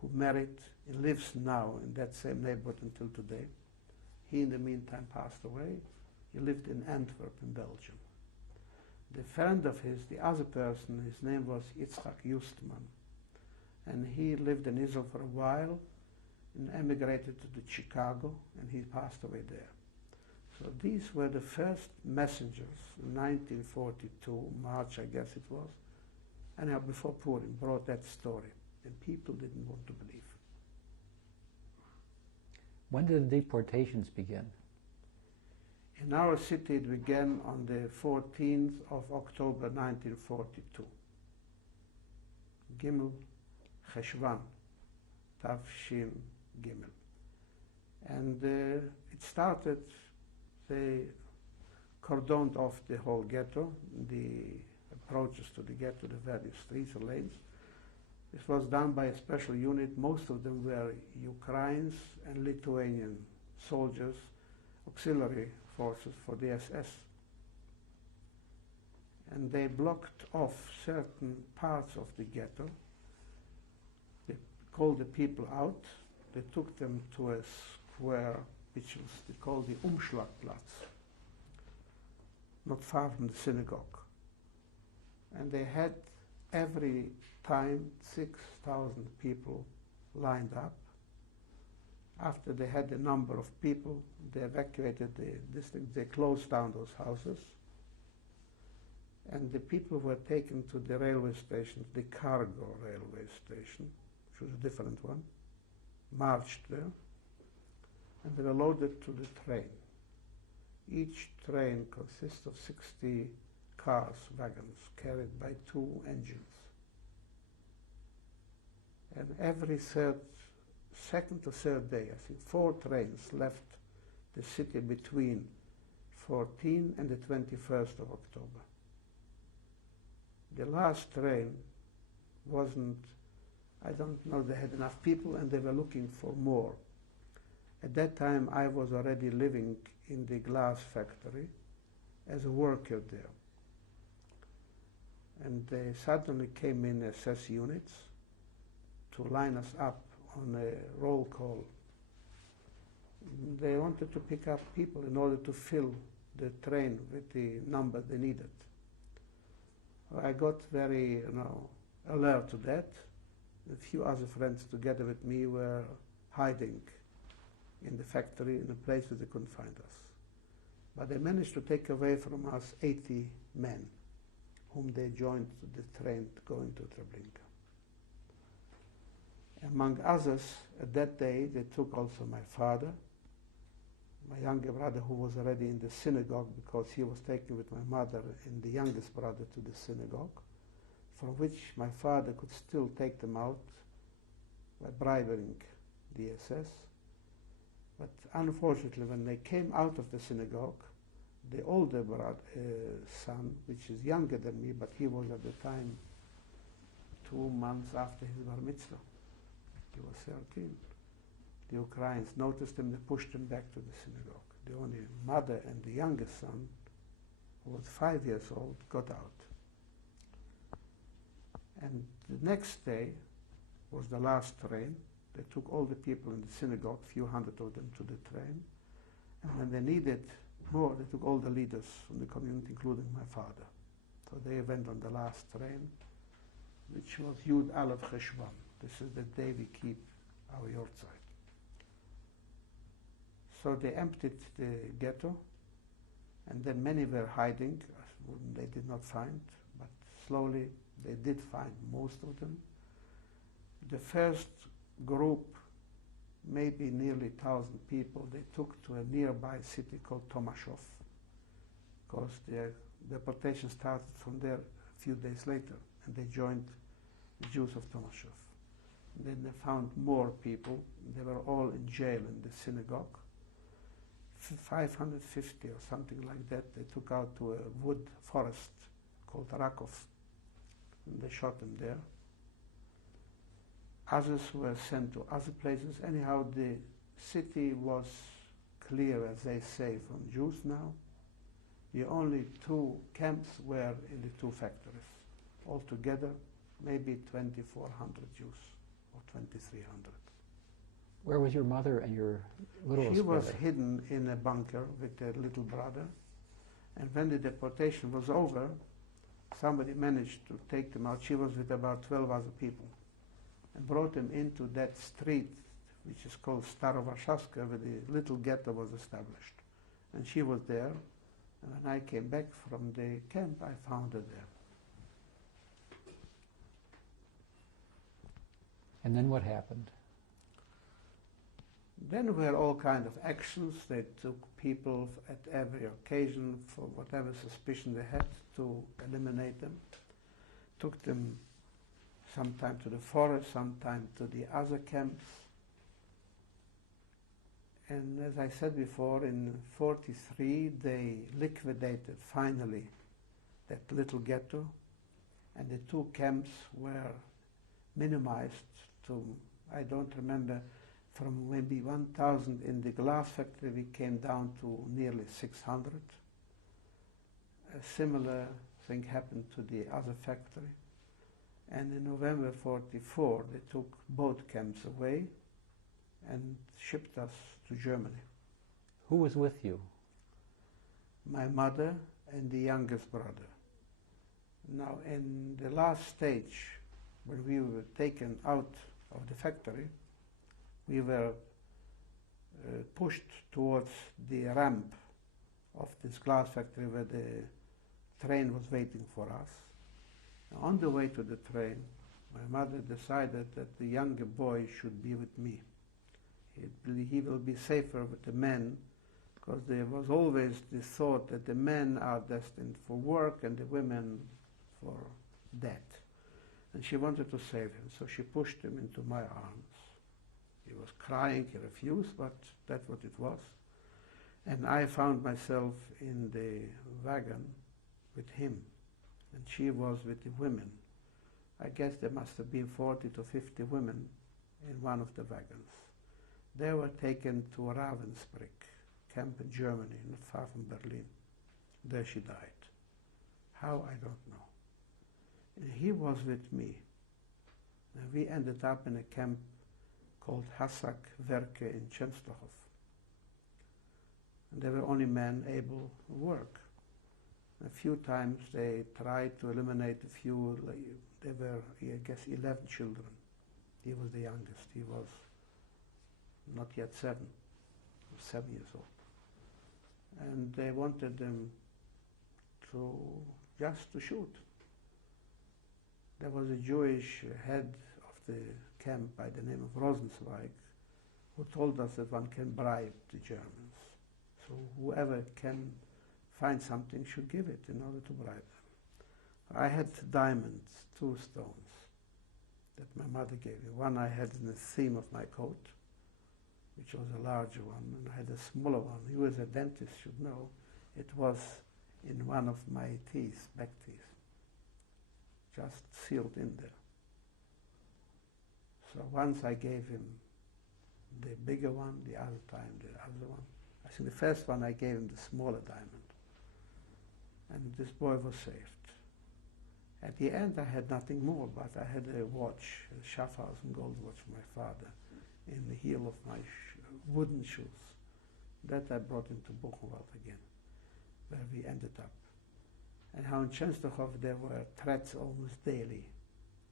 who married and lives now in that same neighborhood until today. He, in the meantime, passed away. He lived in Antwerp in Belgium. The friend of his, the other person, his name was Yitzchak Justman, and he lived in Israel for a while and emigrated to Chicago, and he passed away there. So these were the first messengers in 1942, March I guess it was, and before Purim, brought that story, and people didn't want to believe. When did the deportations begin? In our city it began on the 14th of October 1942. Gimel Cheshvan, Tavshin Gimel. And it started, they cordoned off the whole ghetto, the approaches to the ghetto, the various streets or lanes. This was done by a special unit. Most of them were Ukrainians and Lithuanian soldiers, auxiliary forces for the SS. And they blocked off certain parts of the ghetto. They called the people out. They took them to a square, which was called the Umschlagplatz, not far from the synagogue. And they had every time 6,000 people lined up. After they had a number of people, they evacuated the district, they closed down those houses, and the people were taken to the railway station, the cargo railway station, which was a different one, marched there, and they were loaded to the train. Each train consists of 60 cars, wagons, carried by 2 engines. And every second to third day, I think 4 trains left the city between 14 and the 21st of October. The last train wasn't, I don't know, they had enough people and they were looking for more. At that time I was already living in the glass factory as a worker there. And they suddenly came in SS units to line us up on a roll call. They wanted to pick up people in order to fill the train with the number they needed. I got very, alert to that. A few other friends together with me were hiding in the factory in a place where they couldn't find us. But they managed to take away from us 80 men, whom they joined to the train going to Treblinka. Among others, at that day, they took also my father, my younger brother, who was already in the synagogue because he was taken with my mother and the youngest brother to the synagogue, from which my father could still take them out by bribing the SS. But unfortunately, when they came out of the synagogue, the older son, which is younger than me, but he was at the time 2 months after his bar mitzvah, he was 13. The Ukrainians noticed him, they pushed him back to the synagogue. The only mother and the youngest son, who was 5 years old, got out. And the next day was the last train. They took all the people in the synagogue, a few hundred of them, to the train. And when they needed more, they took all the leaders from the community, including my father. So they went on the last train, which was Yud Aleph Cheshvan. This is the day we keep our Yortzeit. So they emptied the ghetto, and then many were hiding. They did not find, but slowly they did find most of them. The first group, maybe nearly 1,000 people, they took to a nearby city called Tomashov, because their deportation started from there a few days later, and they joined the Jews of Tomashov. Then they found more people. They were all in jail in the synagogue. 550 or something like that, they took out to a wood forest called Rakov, and they shot them there. Others were sent to other places. Anyhow, the city was clear, as they say, from Jews now. The only 2 camps were in the 2 factories. Altogether, maybe 2,400 Jews, or 2,300. Where was your mother and your littlest She was brother? hidden in a bunker with her little brother. And when the deportation was over, somebody managed to take them out. She was with about 12 other people, and brought them into that street, which is called Starovarshavska, where the little ghetto was established. And she was there, and when I came back from the camp, I found her there. And then what happened? Then were all kind of actions. They took people at every occasion for whatever suspicion they had to eliminate them. Took them sometime to the forest, sometime to the other camps. And as I said before, in 1943 they liquidated finally that little ghetto, and the 2 camps were minimized to, I don't remember, from maybe 1,000 in the glass factory we came down to nearly 600. A similar thing happened to the other factory. And in November 1944 they took both camps away and shipped us to Germany. Who was with you? My mother and the youngest brother. Now, in the last stage, when we were taken out of the factory, we were pushed towards the ramp of this glass factory where the train was waiting for us. Now, on the way to the train, my mother decided that the younger boy should be with me. He will be safer with the men, because there was always this thought that the men are destined for work and the women for death. And she wanted to save him, so she pushed him into my arms. He was crying, he refused, but that's what it was. And I found myself in the wagon with him, and she was with the women. I guess there must have been 40 to 50 women in one of the wagons. They were taken to Ravensbrück camp in Germany, not far from Berlin. There she died. How, I don't know. And he was with me. And we ended up in a camp called Hassak Werke in Częstochow. And there were only men able to work. A few times they tried to eliminate a few. There were, I guess, 11 children. He was the youngest. He was not yet 7. He was 7 years old. And they wanted them to just to shoot. There was a Jewish head of the camp by the name of Rosenzweig who told us that one can bribe the Germans. So whoever can find something should give it in order to bribe them. I had diamonds, 2 stones that my mother gave me. One I had in the seam of my coat, which was a larger one, and I had a smaller one. You as a dentist should know, it was in one of my teeth, back teeth, just sealed in there. So once I gave him the bigger one, the other time the other one. I think the first one I gave him the smaller diamond. And this boy was saved. At the end I had nothing more, but I had a watch, a Schaffhausen gold watch from my father, in the heel of my wooden shoes. That I brought into Buchenwald again, where we ended up. and how in Częstochow there were threats almost daily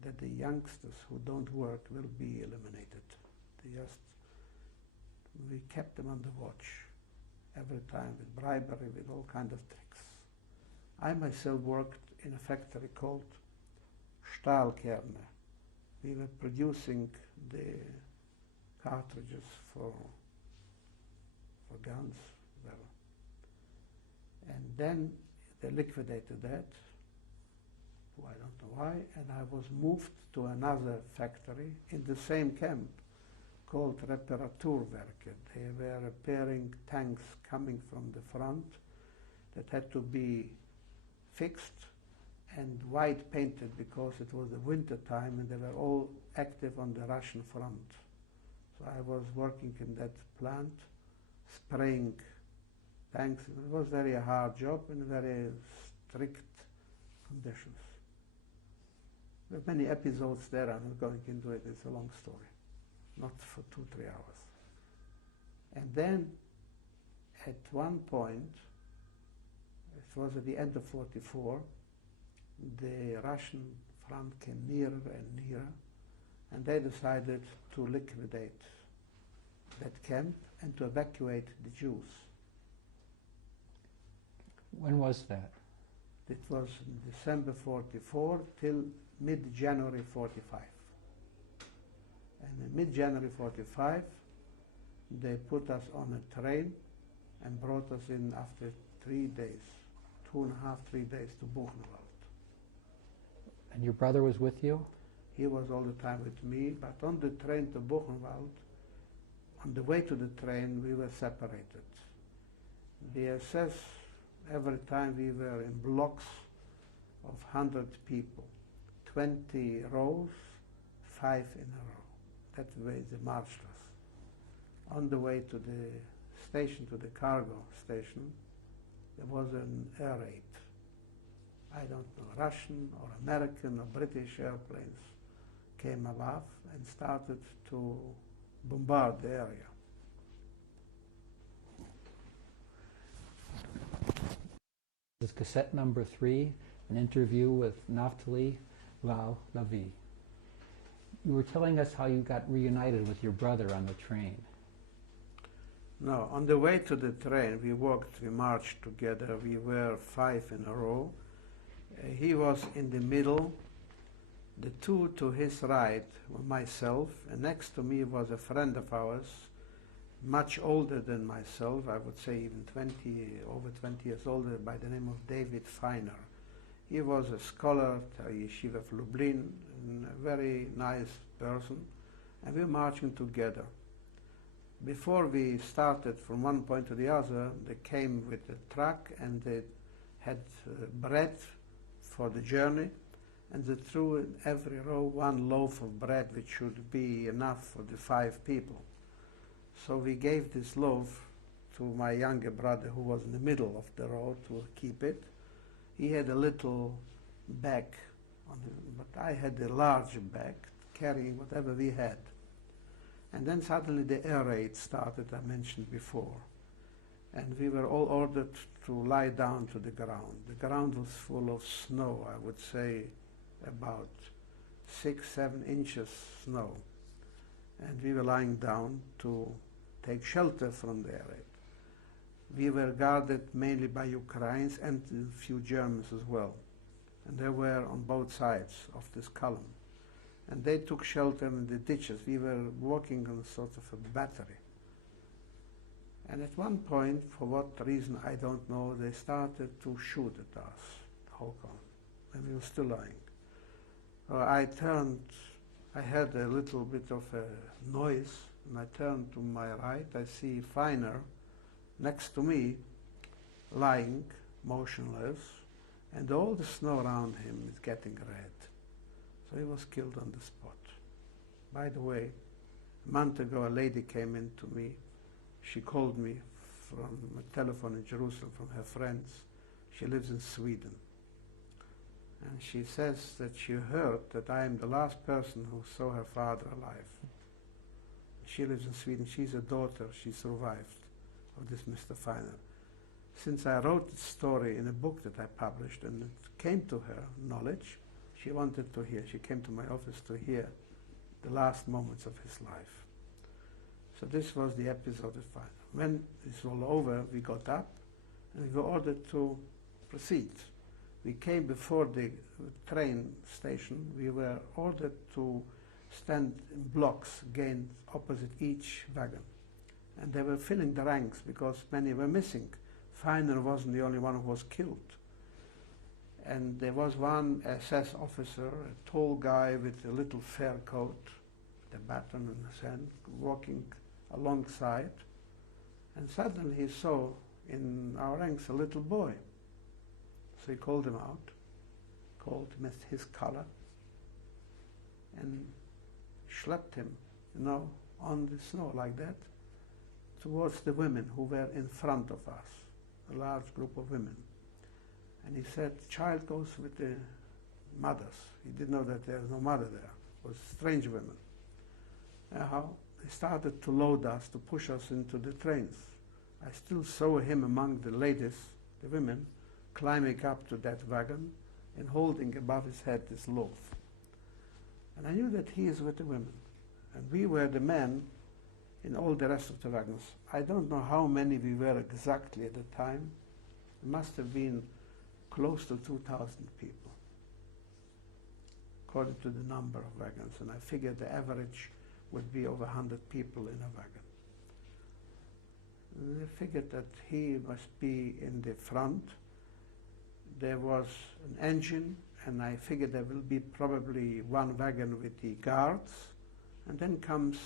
that the youngsters who don't work will be eliminated. We kept them on the watch every time with bribery, with all kinds of tricks. I myself worked in a factory called Stahlkerne. We were producing the cartridges for guns. And then they liquidated that, I don't know why, and I was moved to another factory in the same camp called Reparaturwerke. They were repairing tanks coming from the front that had to be fixed and white painted because it was the winter time and they were all active on the Russian front. So I was working in that plant, spraying tanks. It was very hard job in very strict conditions. There are many episodes there, I'm not going into it, it's a long story, not for 2-3 hours. And then at one point, it was at the end of 44, the Russian front came nearer and nearer, and they decided to liquidate that camp and to evacuate the Jews. When was that? It was in December 44 till mid-January 45. And in mid-January 45, they put us on a train and brought us in after 3 days, 2.5, 3 days to Buchenwald. And your brother was with you? He was all the time with me, but on the train to Buchenwald, on the way to the train, we were separated. The SS, every time we were in blocks of 100 people, 20 rows, 5 in a row. That's the way they marched us. On the way to the station, to the cargo station, there was an air raid. I don't know, Russian or American or British airplanes came above and started to bombard the area. This is cassette number 3, an interview with Naphtali Lau Lavie. You were telling us how you got reunited with your brother on the train. No, on the way to the train, we marched together. We were 5 in a row. He was in the middle. The 2 to his right were myself, and next to me was a friend of ours, much older than myself, I would say even over 20 years older, by the name of David Feiner. He was a scholar at Yeshiva of Lublin, and a very nice person, and we were marching together. Before we started from one point to the other, they came with a truck and they had bread for the journey, and they threw in every row 1 loaf of bread, which should be enough for the 5 people. So we gave this loaf to my younger brother, who was in the middle of the row, to keep it. He had a little bag on him, but I had a large bag carrying whatever we had. And then suddenly the air raid started, I mentioned before. And we were all ordered to lie down to the ground. The ground was full of snow, I would say about 6-7 inches snow. And we were lying down to take shelter from the air raid. We were guarded mainly by Ukrainians and a few Germans as well. And they were on both sides of this column. And they took shelter in the ditches. We were walking on sort of a battery. And at one point, for what reason I don't know, they started to shoot at us, the whole column, and we were still lying. I heard a little bit of a noise, and I turned to my right. I see Feiner next to me, lying, motionless, and all the snow around him is getting red. So he was killed on the spot. By the way, a month ago, a lady came in to me. She called me from a telephone in Jerusalem from her friends. She lives in Sweden. And she says that she heard that I am the last person who saw her father alive. She lives in Sweden. She's a daughter. She survived of this Mr. Feiner. since I wrote the story in a book that I published and it came to her knowledge, she wanted to hear. She came to my office to hear the last moments of his life. So this was the episode of fire. When it's all over, we got up and we were ordered to proceed. We came before the train station. We were ordered to stand in blocks again opposite each wagon. And they were filling the ranks because many were missing. Feiner wasn't the only one who was killed. And there was one SS officer, a tall guy with a little fur coat, the baton in his hand, walking alongside. And suddenly he saw in our ranks a little boy. So he called him out, called him his color, and schlepped him, on the snow like that, towards the women who were in front of us, a large group of women. And he said, the child goes with the mothers. He didn't know that there was no mother there. It was strange women. Anyhow, they started to load us, to push us into the trains. I still saw him among the ladies, the women, climbing up to that wagon and holding above his head this loaf. And I knew that he is with the women. And we were the men in all the rest of the wagons. I don't know how many we were exactly at the time. It must have been close to 2,000 people, according to the number of wagons. And I figured the average would be over 100 people in a wagon. And I figured that he must be in the front. There was an engine, and I figured there will be probably one wagon with the guards, and then comes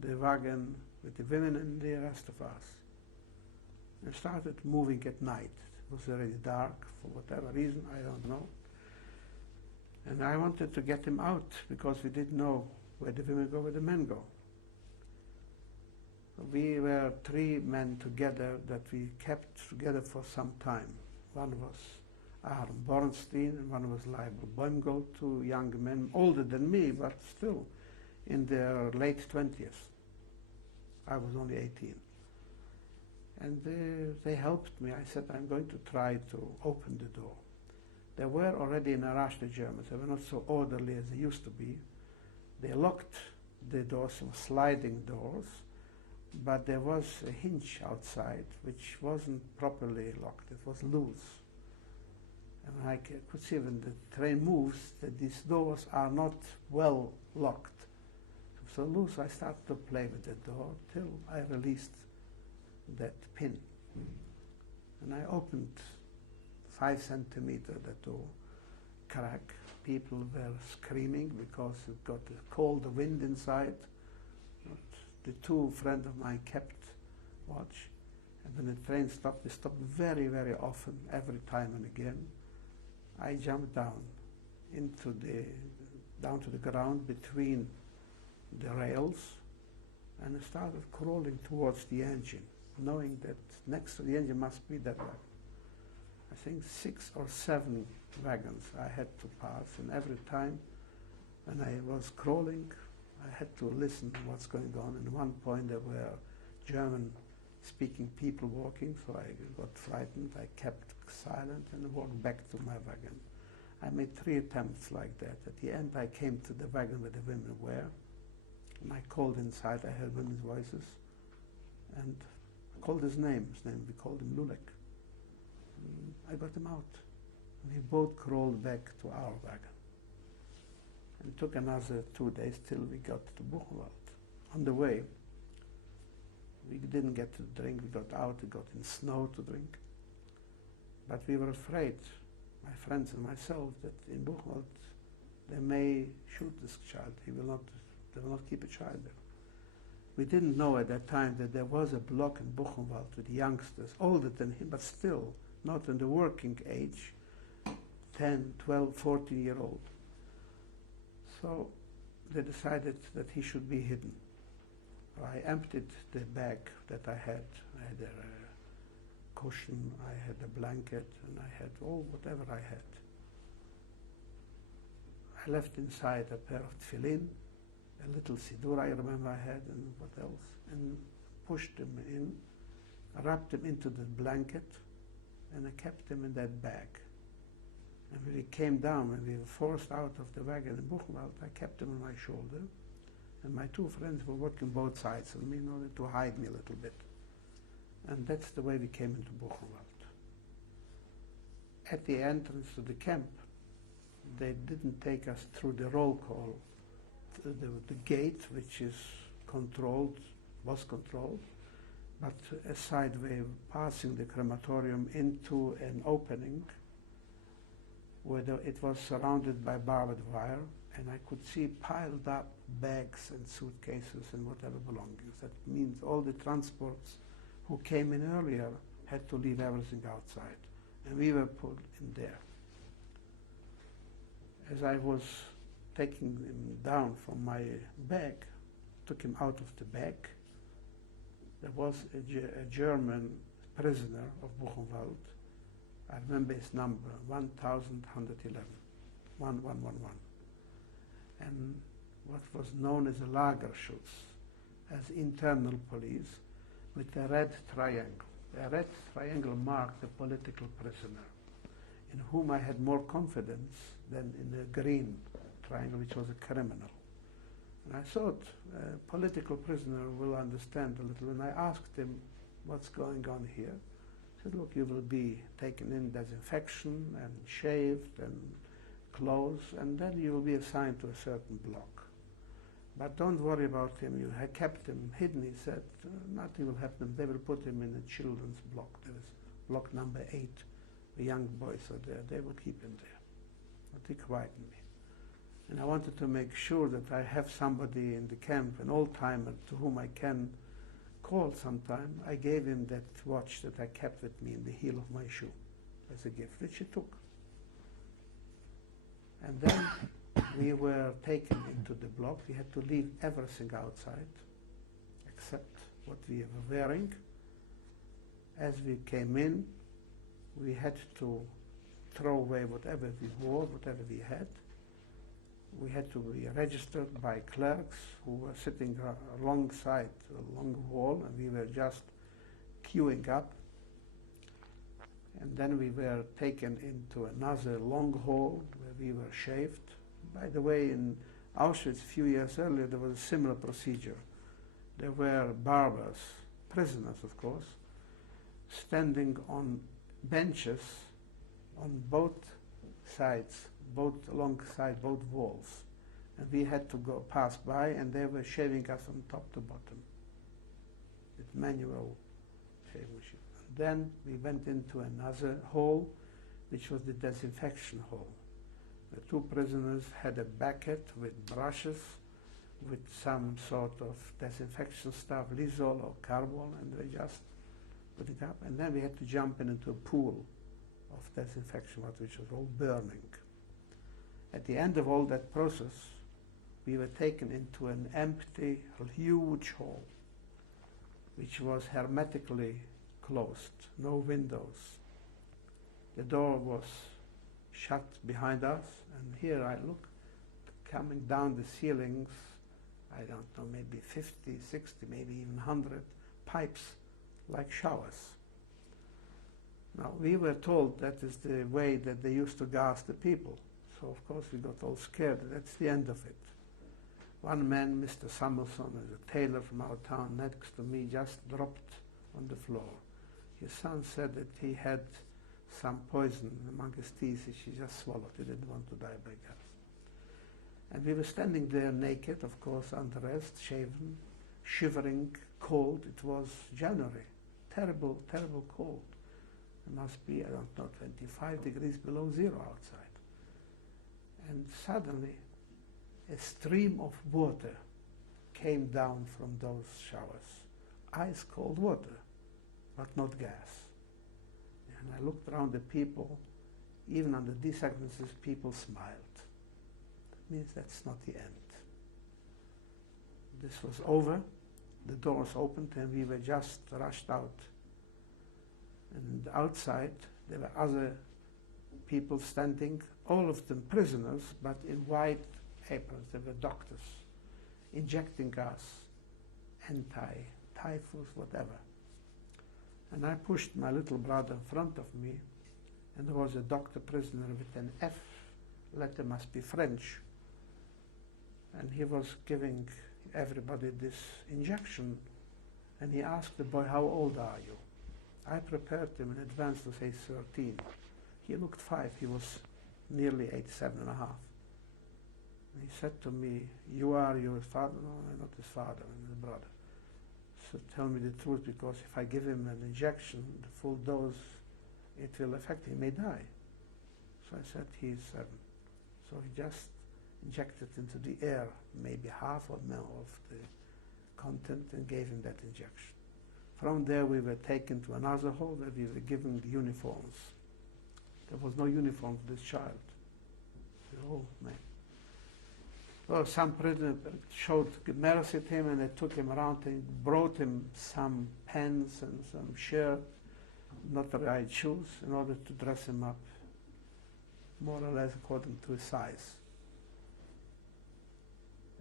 the wagon with the women and the rest of us. And started moving at night. It was already dark, for whatever reason, I don't know. And I wanted to get him out, because we didn't know where the women go, where the men go. We were 3 men together that we kept together for some time. One was Aaron Bornstein and one was Leibel Boimgold, 2 young men, older than me, but still in their late 20s. I was only 18. And they helped me. I said, I'm going to try to open the door. They were already in a rush, the Germans. They were not so orderly as they used to be. They locked the doors, sliding doors, but there was a hinge outside which wasn't properly locked. It was loose. And I could see when the train moves that these doors are not well locked. So loose, I started to play with the door till I released that pin. And I opened 5 centimeter the door crack. People were screaming because it got a cold wind inside. But the 2 friends of mine kept watch. And when the train stopped, they stopped very, very often, every time and again. I jumped down down to the ground between the rails, and I started crawling towards the engine, knowing that next to the engine must be that wagon. I think 6 or 7 wagons I had to pass, and every time when I was crawling, I had to listen to what's going on. And at one point there were German-speaking people walking, so I got frightened. I kept silent and walked back to my wagon. I made 3 attempts like that. At the end I came to the wagon where the women were, and I called inside. I heard women's voices, and I called his name. We called him Lulek. And I got him out. And we both crawled back to our wagon. And it took another 2 days till we got to Buchenwald. On the way, we didn't get to drink. We got out, we got in snow to drink. But we were afraid, my friends and myself, that in Buchenwald they may shoot this child. They will not keep a child there. We didn't know at that time that there was a block in Buchenwald with youngsters, older than him, but still not in the working age, 10, 12, 14-year-old. So they decided that he should be hidden. I emptied the bag that I had. I had a cushion, I had a blanket, and I had whatever I had. I left inside a pair of tefillin, a little siddur I remember I had, and what else, and pushed him in I wrapped him into the blanket, and I kept him in that bag. And when we came down, when we were forced out of the wagon in Buchenwald, I kept him on my shoulder. And my two friends were working both sides of me in order to hide me a little bit. And that's the way we came into Buchenwald. At the entrance to the camp, they didn't take us through the roll call, the gate, which is was controlled, but a side way passing the crematorium into an opening where it was surrounded by barbed wire, and I could see piled up bags and suitcases and whatever belongings. That means all the transports who came in earlier had to leave everything outside, and we were put in there. As I was taking him down from my bag, took him out of the bag, there was a German prisoner of Buchenwald. I remember his number, 1111, 1111. And what was known as a Lagerschutz, as internal police, with a red triangle. A red triangle marked a political prisoner, in whom I had more confidence than in a green triangle, which was a criminal. And I thought a political prisoner will understand a little. And I asked him, what's going on here? He said, look, you will be taken in disinfection and shaved and clothes, and then you will be assigned to a certain block. But don't worry about him. You have kept him hidden. He said, nothing will happen. They will put him in a children's block. There is block number 8. The young boys are there. They will keep him there. But he quieted me. And I wanted to make sure that I have somebody in the camp, an old-timer to whom I can call sometime. I gave him that watch that I kept with me in the heel of my shoe as a gift, which he took. And then we were taken into the block. We had to leave everything outside except what we were wearing. As we came in, we had to throw away whatever we wore, whatever we had. We had to be registered by clerks who were sitting alongside a long wall, and we were just queuing up. And then we were taken into another long hall where we were shaved. By the way, in Auschwitz a few years earlier, there was a similar procedure. There were barbers, prisoners of course, standing on benches on both sides, alongside both walls. And we had to go pass by, and they were shaving us from top to bottom with manual shaving machine. Then we went into another hall, which was the disinfection hole. The two prisoners had a bucket with brushes, with some sort of disinfection stuff, Lysol or Carbol, and they just put it up. And then we had to jump into a pool of disinfection water, which was all burning. At the end of all that process, we were taken into an empty, huge hall, which was hermetically closed, no windows. The door was shut behind us, and here I look, coming down the ceilings, I don't know, maybe 50, 60, maybe even 100 pipes like showers. Now, we were told that is the way that they used to gas the people. So, of course, we got all scared. That's the end of it. One man, Mr. Samuelson, a tailor from our town next to me, just dropped on the floor. His son said that he had some poison among his teeth, which he just swallowed. He didn't want to die by gas. And we were standing there naked, of course, undressed, shaven, shivering, cold. It was January. Terrible, terrible cold. It must be, I don't know, 25 degrees below zero outside. And suddenly, a stream of water came down from those showers. Ice cold water, but not gas. And I looked around the people. Even under these circumstances, people smiled. That means that's not the end. This was over. The doors opened, and we were just rushed out. And outside, there were other people standing, all of them prisoners, but in white aprons. They were doctors, injecting us anti-typhus, whatever. And I pushed my little brother in front of me, and there was a doctor prisoner with an F letter, must be French. And he was giving everybody this injection, and he asked the boy, how old are you? I prepared him in advance to say 13. He looked 5, he was nearly 8, 7 and a half. And he said to me, you are your father? No, I'm not his father, I'm his brother. So tell me the truth, because if I give him an injection, the full dose, it will affect him, he may die. So I said, he is 7. So he just injected into the air maybe half or more of the content and gave him that injection. From there we were taken to another hall where we were given the uniforms. There was no uniform for this child. Oh man. Well, some prisoner showed mercy to him, and they took him around and brought him some pens and some shirt, not the right shoes, in order to dress him up more or less according to his size.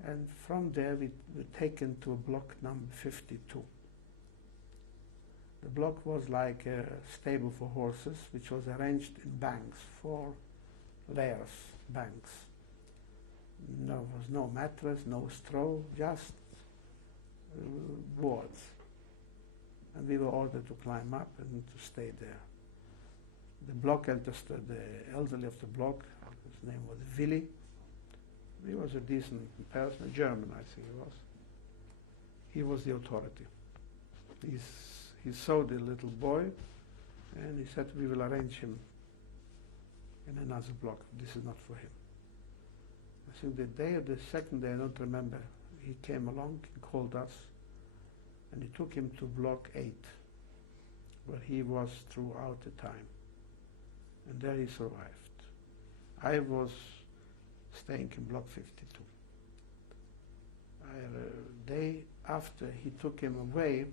And from there we were taken to block number 52. The block was like a stable for horses, which was arranged in banks, 4 layers, banks. There was no mattress, no straw, just boards. And we were ordered to climb up and to stay there. The block understood the elderly of the block, his name was Willy. He was a decent person, a German, I think he was. He was the authority. He saw the little boy, and he said, we will arrange him in another block. This is not for him. I think the day or the second day, I don't remember, he came along, he called us, and he took him to block 8, where he was throughout the time. And there he survived. I was staying in block 52. The day after he took him away,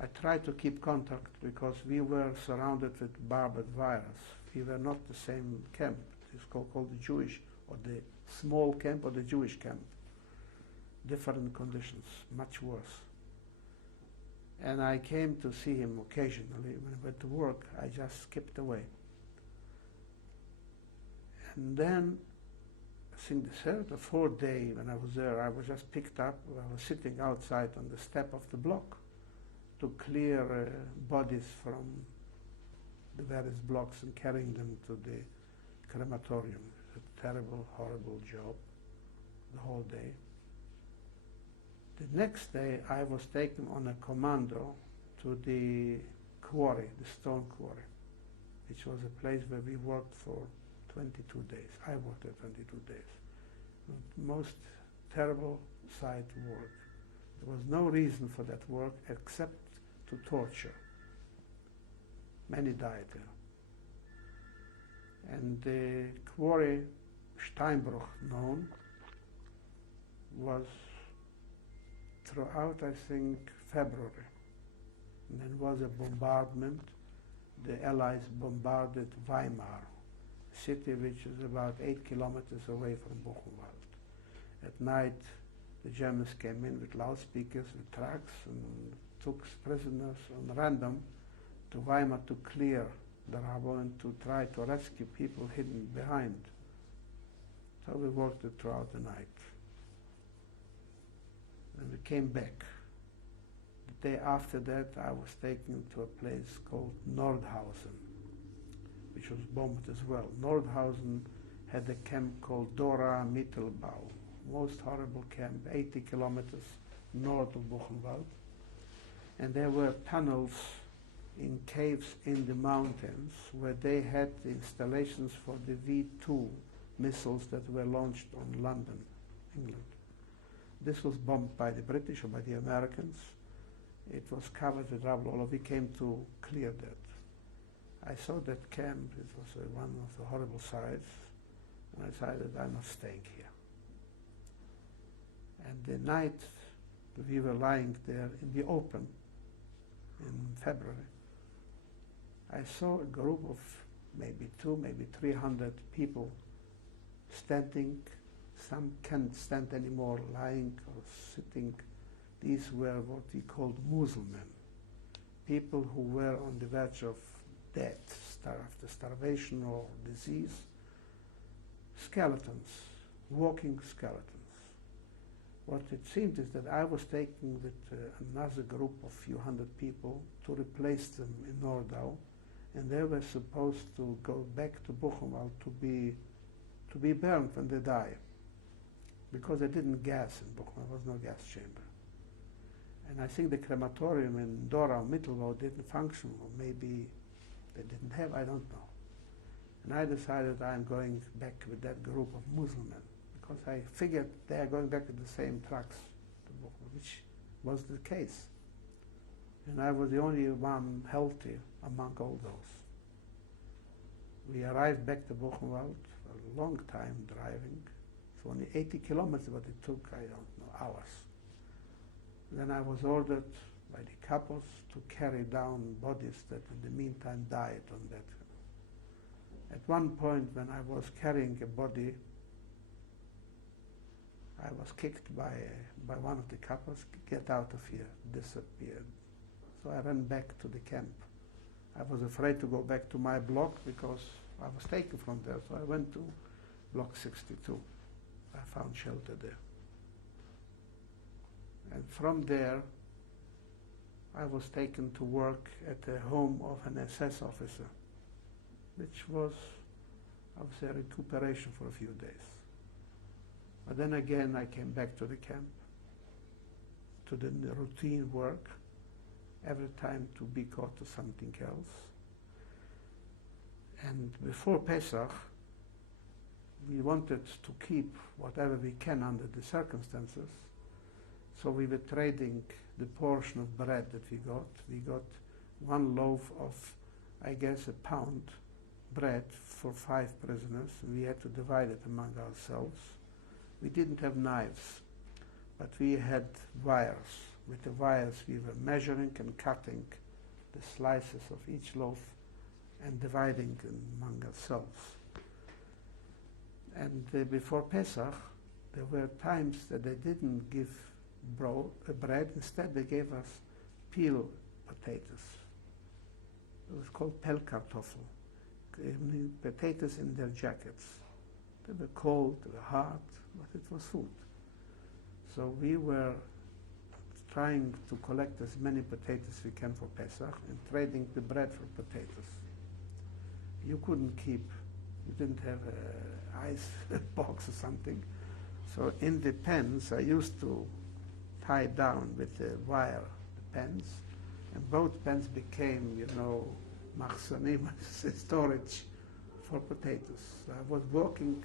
I tried to keep contact because we were surrounded with barbed wires. We were not the same camp. It's called the Jewish, or the small camp, or the Jewish camp. Different conditions, much worse. And I came to see him occasionally. When I went to work, I just skipped away. And then, I think the 3rd or 4th day when I was there, I was just picked up. I was sitting outside on the step of the block to clear bodies from the various blocks and carrying them to the crematorium. It's a terrible, horrible job, the whole day. The next day, I was taken on a commando to the quarry, the Stone Quarry, which was a place where we worked for 22 days. I worked there 22 days. The most terrible site work. There was no reason for that work except to torture. Many died there. And the quarry, Steinbruch known, was throughout, I think, February. And then was a bombardment. The Allies bombarded Weimar, a city which is about 8 kilometers away from Buchenwald. At night, the Germans came in with loudspeakers, with trucks, and took prisoners on random to Weimar to clear the rubble and to try to rescue people hidden behind. So we worked it throughout the night. And we came back. The day after that, I was taken to a place called Nordhausen, which was bombed as well. Nordhausen had a camp called Dora Mittelbau, most horrible camp, 80 kilometers north of Buchenwald. And there were tunnels in caves in the mountains where they had the installations for the V2 missiles that were launched on London, England. This was bombed by the British or by the Americans. It was covered with rubble. We came to clear that. I saw that camp. It was one of the horrible sights, and I decided I'm not staying here. And the night we were lying there in the open in February, I saw a group of maybe 200, maybe 300 people standing. Some can't stand anymore, lying or sitting. These were what we called Muselmen, people who were on the verge of death, after starvation or disease, skeletons, walking skeletons. What it seemed is that I was taken with another group of few hundred people to replace them in Nordau, and they were supposed to go back to Buchenwald to be burned when they die, because they didn't gas in Buchenwald. There was no gas chamber. And I think the crematorium in Dorau, Mittelbau didn't function, or maybe they didn't have, I don't know. And I decided I'm going back with that group of Muslim men, because I figured they are going back with the same trucks to Buchenwald, which was the case. And I was the only one healthy among all those. We arrived back to Buchenwald, a long time driving. It's only 80 kilometers, but it took, I don't know, hours. Then I was ordered by the couples to carry down bodies that in the meantime died on that. At one point when I was carrying a body, I was kicked by one of the couples, "Get out of here," disappeared. So I ran back to the camp. I was afraid to go back to my block because I was taken from there, so I went to block 62. I found shelter there. And from there, I was taken to work at the home of an SS officer, which was, I would say, recuperation for a few days. But then again, I came back to the camp, to the routine work, every time to be caught to something else. And before Pesach, we wanted to keep whatever we can under the circumstances, so we were trading the portion of bread that we got. We got one loaf of, I guess, a pound bread for 5 prisoners. We had to divide it among ourselves. We didn't have knives, but we had wires. With the wires we were measuring and cutting the slices of each loaf and dividing among ourselves. And before Pesach, there were times that they didn't give bread. Instead, they gave us peel potatoes. It was called Pellkartoffel, potatoes in their jackets. They were cold, they were hard, but it was food. So we were trying to collect as many potatoes as we can for Pesach and trading the bread for potatoes. You couldn't keep, you didn't have an ice box or something. So in the pens, I used to tie down with the wire the pens, and both pens became, machzanim, storage for potatoes. So I was working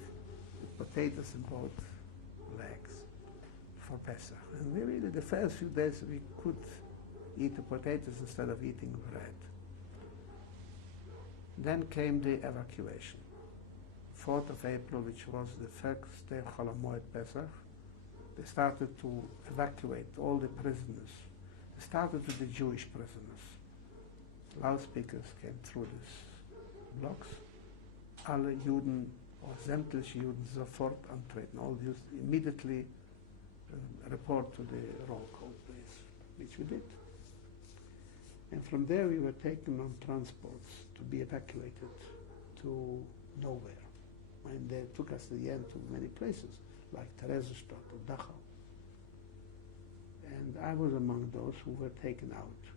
with potatoes in both legs for Pesach. And really, the first few days we could eat the potatoes instead of eating bread. Then came the evacuation. 4th of April, which was the first day of Chol HaMoed Pesach, they started to evacuate all the prisoners. They started with the Jewish prisoners. Loudspeakers came through these blocks. Alle Juden, or sämtliche Juden, sofort antreten. All Jews immediately report to the roll call, please, which we did. And from there we were taken on transports to be evacuated to nowhere. And they took us at the end to many places, like Theresienstadt or Dachau. And I was among those who were taken out.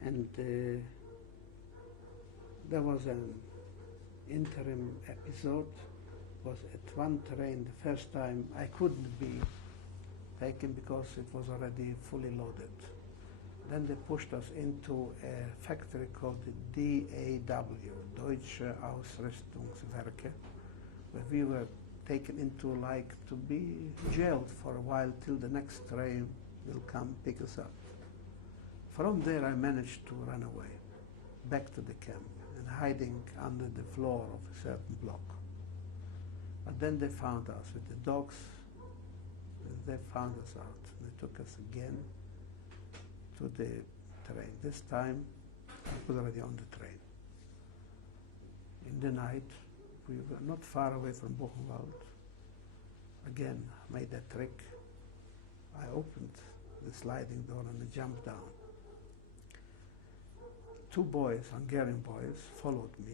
And there was an interim episode. Was at one train, the first time I couldn't be taken because it was already fully loaded. Then they pushed us into a factory called the DAW, Deutsche Ausrüstungswerke, where we were taken into to be jailed for a while till the next train will come pick us up. From there I managed to run away, back to the camp, and hiding under the floor of a certain block. But then they found us with the dogs, and they found us out. They took us again to the train. This time, I was already on the train. In the night, we were not far away from Buchenwald. Again, made that trick. I opened the sliding door, and I jumped down. Two boys, Hungarian boys, followed me,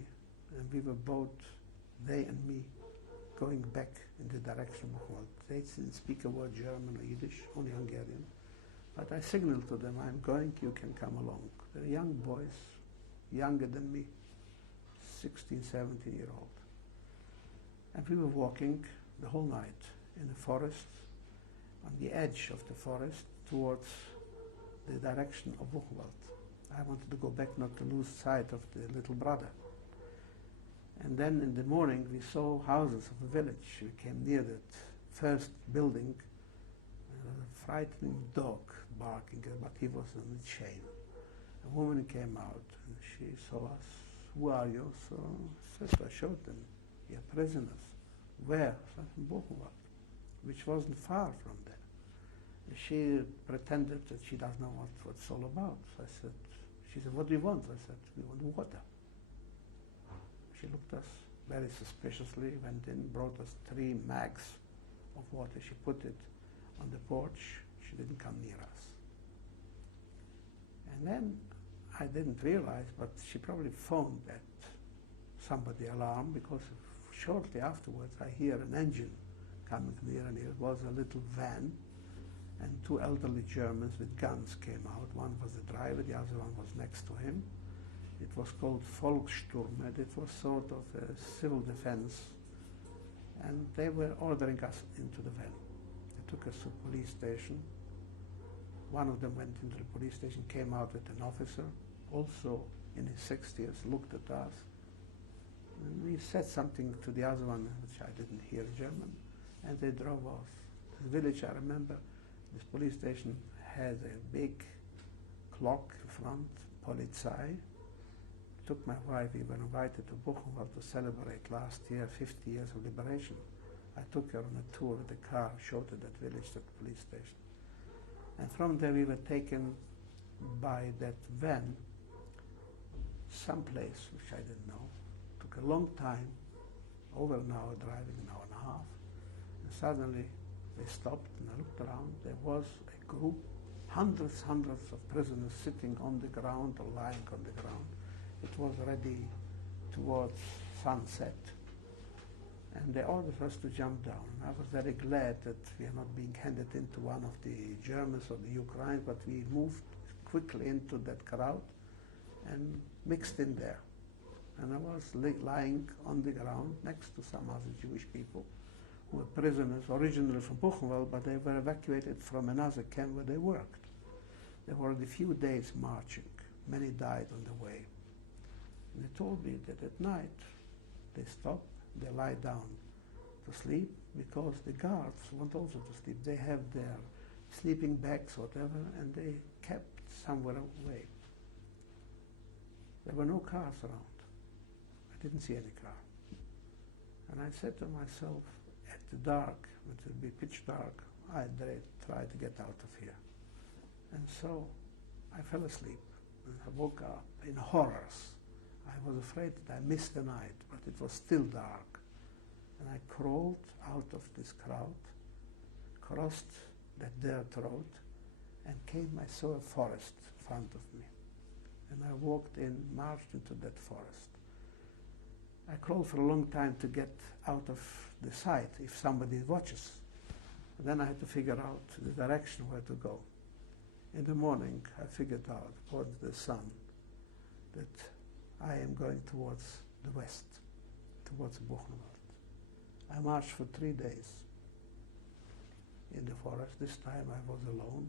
and we were both, they and me, going back in the direction of Buchenwald. They didn't speak a word German or Yiddish, only Hungarian. But I signaled to them, I'm going, you can come along. They're young boys, younger than me, 16, 17-year-old. And we were walking the whole night in the forest, on the edge of the forest, towards the direction of Buchenwald. I wanted to go back not to lose sight of the little brother. And then in the morning we saw houses of a village. We came near that first building, a frightening dog barking, but he was on a chain. A woman came out and she saw us. Who are you? So I showed them, you're prisoners. Where? So in Buchenwald, which wasn't far from there. And she pretended that she doesn't know what it's all about. So she said, what do you want? I said, we want water. She looked at us very suspiciously, went in, brought us 3 mags of water. She put it on the porch. She didn't come near us. And then I didn't realize, but she probably phoned that somebody alarm, because shortly afterwards I hear an engine coming near, and it was a little van, and 2 elderly Germans with guns came out. One was the driver, the other one was next to him. It was called Volkssturm, and it was sort of a civil defense, and they were ordering us into the van. They took us to the police station. One of them went into the police station, came out with an officer, also in his 60s, looked at us. And we said something to the other one, which I didn't hear German, and they drove off. The village, I remember, this police station had a big clock in front, Polizei. Took my wife, we were invited to Buchenwald to celebrate last year 50 years of liberation. I took her on a tour with the car, showed her that village to the police station. And from there we were taken by that van someplace which I didn't know. Took a long time, over an hour driving, an hour and a half. And suddenly they stopped, and I looked around. There was a group, hundreds of prisoners sitting on the ground or lying on the ground. It was already towards sunset, and they ordered us to jump down. I was very glad that we are not being handed into one of the Germans or the Ukrainians, but we moved quickly into that crowd and mixed in there. And I was lying on the ground next to some other Jewish people who were prisoners originally from Buchenwald, but they were evacuated from another camp where they worked. They were a few days marching. Many died on the way. And they told me that at night they stop, they lie down to sleep, because the guards want also to sleep. They have their sleeping bags, whatever, and they kept somewhere away. There were no cars around. I didn't see any car. And I said to myself, at the dark, when it would be pitch dark, I'd try to get out of here. And so I fell asleep, and I woke up in horrors. I was afraid that I missed the night, but it was still dark. And I crawled out of this crowd, crossed that dirt road, and I saw a forest in front of me. And I walked in, marched into that forest. I crawled for a long time to get out of the sight if somebody watches. And then I had to figure out the direction where to go. In the morning, I figured out, according to the sun, that I am going towards the west, towards Buchenwald. I marched for 3 days in the forest. This time I was alone.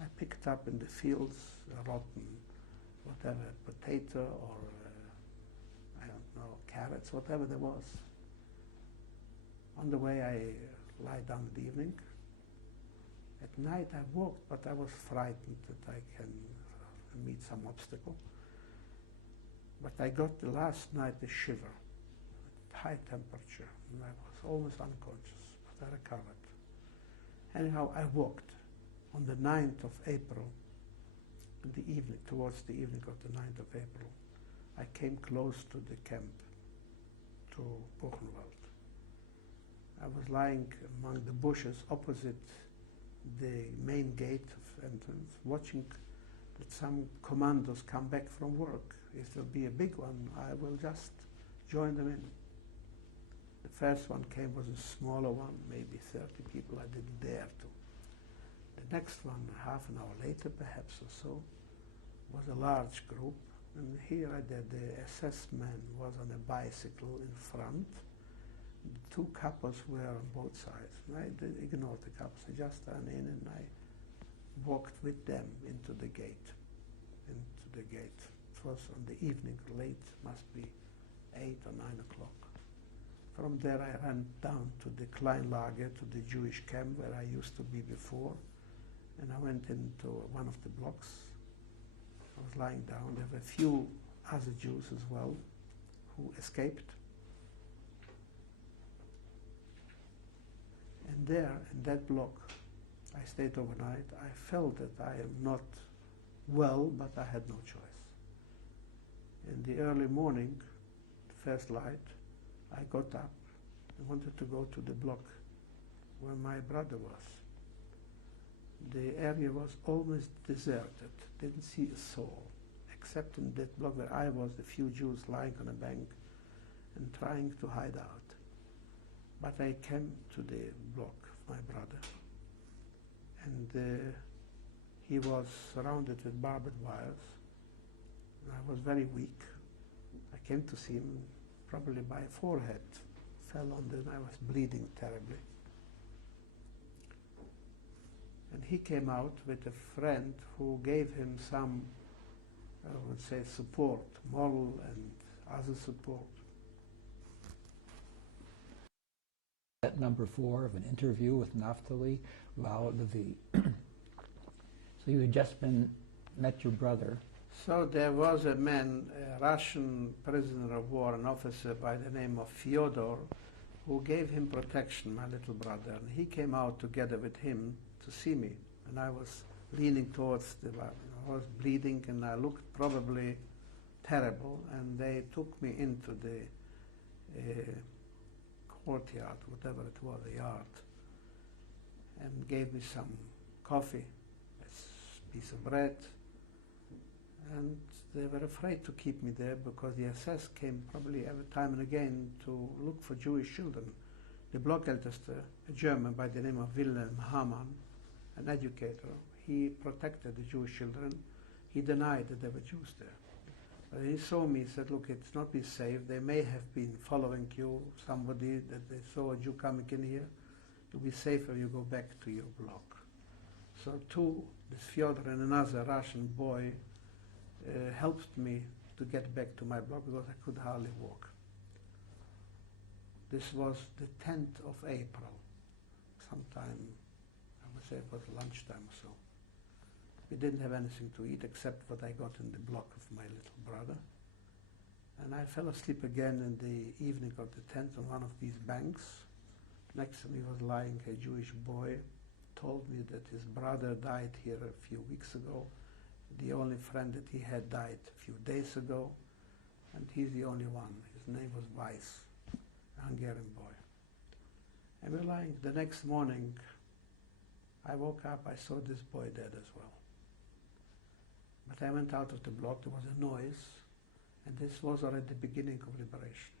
I picked up in the fields a rotten, whatever, potato or, I don't know, carrots, whatever there was. On the way I lie down in the evening. At night I walked, but I was frightened that I can meet some obstacle. But I got the last night a shiver, high temperature, and I was almost unconscious, but I recovered. Anyhow, I walked on the 9th of April, in the evening, towards the evening of the 9th of April. I came close to the camp, to Buchenwald. I was lying among the bushes opposite the main gate of entrance, watching that some commandos come back from work. If there'll be a big one, I will just join them in. The first one came was a smaller one, maybe 30 people. I didn't dare to. The next one, half an hour later perhaps or so, was a large group. And here I did, the SS man was on a bicycle in front. The two couples were on both sides. And I ignored the couples. I just ran in and I walked with them into the gate. It was on the evening, late, must be 8 or 9 o'clock. From there I ran down to the Kleinlager, to the Jewish camp where I used to be before. And I went into one of the blocks. I was lying down. There were a few other Jews as well who escaped. And there, in that block, I stayed overnight. I felt that I am not well, but I had no choice. In the early morning, the first light, I got up and wanted to go to the block where my brother was. The area was almost deserted, didn't see a soul, except in that block where I was, the few Jews lying on a bank and trying to hide out. But I came to the block of my brother, and he was surrounded with barbed wires. I was very weak. I came to see him, probably my forehead fell on the, and I was bleeding terribly. And he came out with a friend who gave him some, I would say, support, moral and other support. At number 4 of an interview with Naphtali Lau Lavie. So you had just met your brother. So there was a man, a Russian prisoner of war, an officer by the name of Fyodor, who gave him protection, my little brother. And he came out together with him to see me. And I was leaning towards the, I was bleeding and I looked probably terrible. And they took me into the courtyard, whatever it was, a yard, and gave me some coffee, a piece of bread. And they were afraid to keep me there because the SS came probably every time and again to look for Jewish children. The Blockältester, a German by the name of Wilhelm Hamann, an educator, he protected the Jewish children. He denied that there were Jews there. But he saw me, he said, look, it's not be safe. They may have been following you, somebody, that they saw a Jew coming in here. It'll be safer if you go back to your block. So this Fyodor and another Russian boy helped me to get back to my block because I could hardly walk. This was the 10th of April, sometime, I would say it was lunchtime or so. We didn't have anything to eat except what I got in the block of my little brother. And I fell asleep again in the evening of the 10th on one of these banks. Next to me was lying a Jewish boy, told me that his brother died here a few weeks ago. The only friend that he had died a few days ago, and he's the only one. His name was Weiss, a Hungarian boy. And we're lying. The next morning, I woke up, I saw this boy dead as well. But I went out of the block, there was a noise, and this was already the beginning of liberation.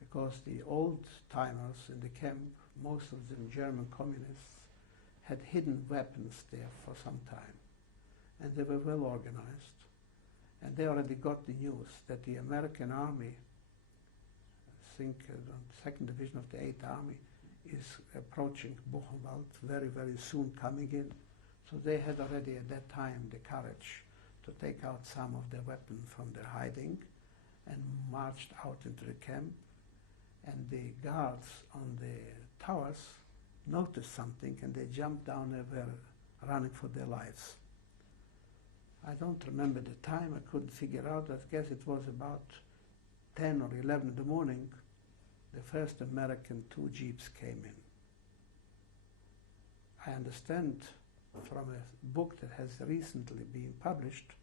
Because the old-timers in the camp, most of them German communists, had hidden weapons there for some time. And they were well organized. And they already got the news that the American army, I think the 2nd Division of the 8th Army, is approaching Buchenwald very, very soon, coming in. So they had already at that time the courage to take out some of their weapons from their hiding and marched out into the camp. And the guards on the towers noticed something and they jumped down and were running for their lives. I don't remember the time, I couldn't figure out. I guess it was about 10 or 11 in the morning. The first American 2 jeeps came in. I understand from a book that has recently been published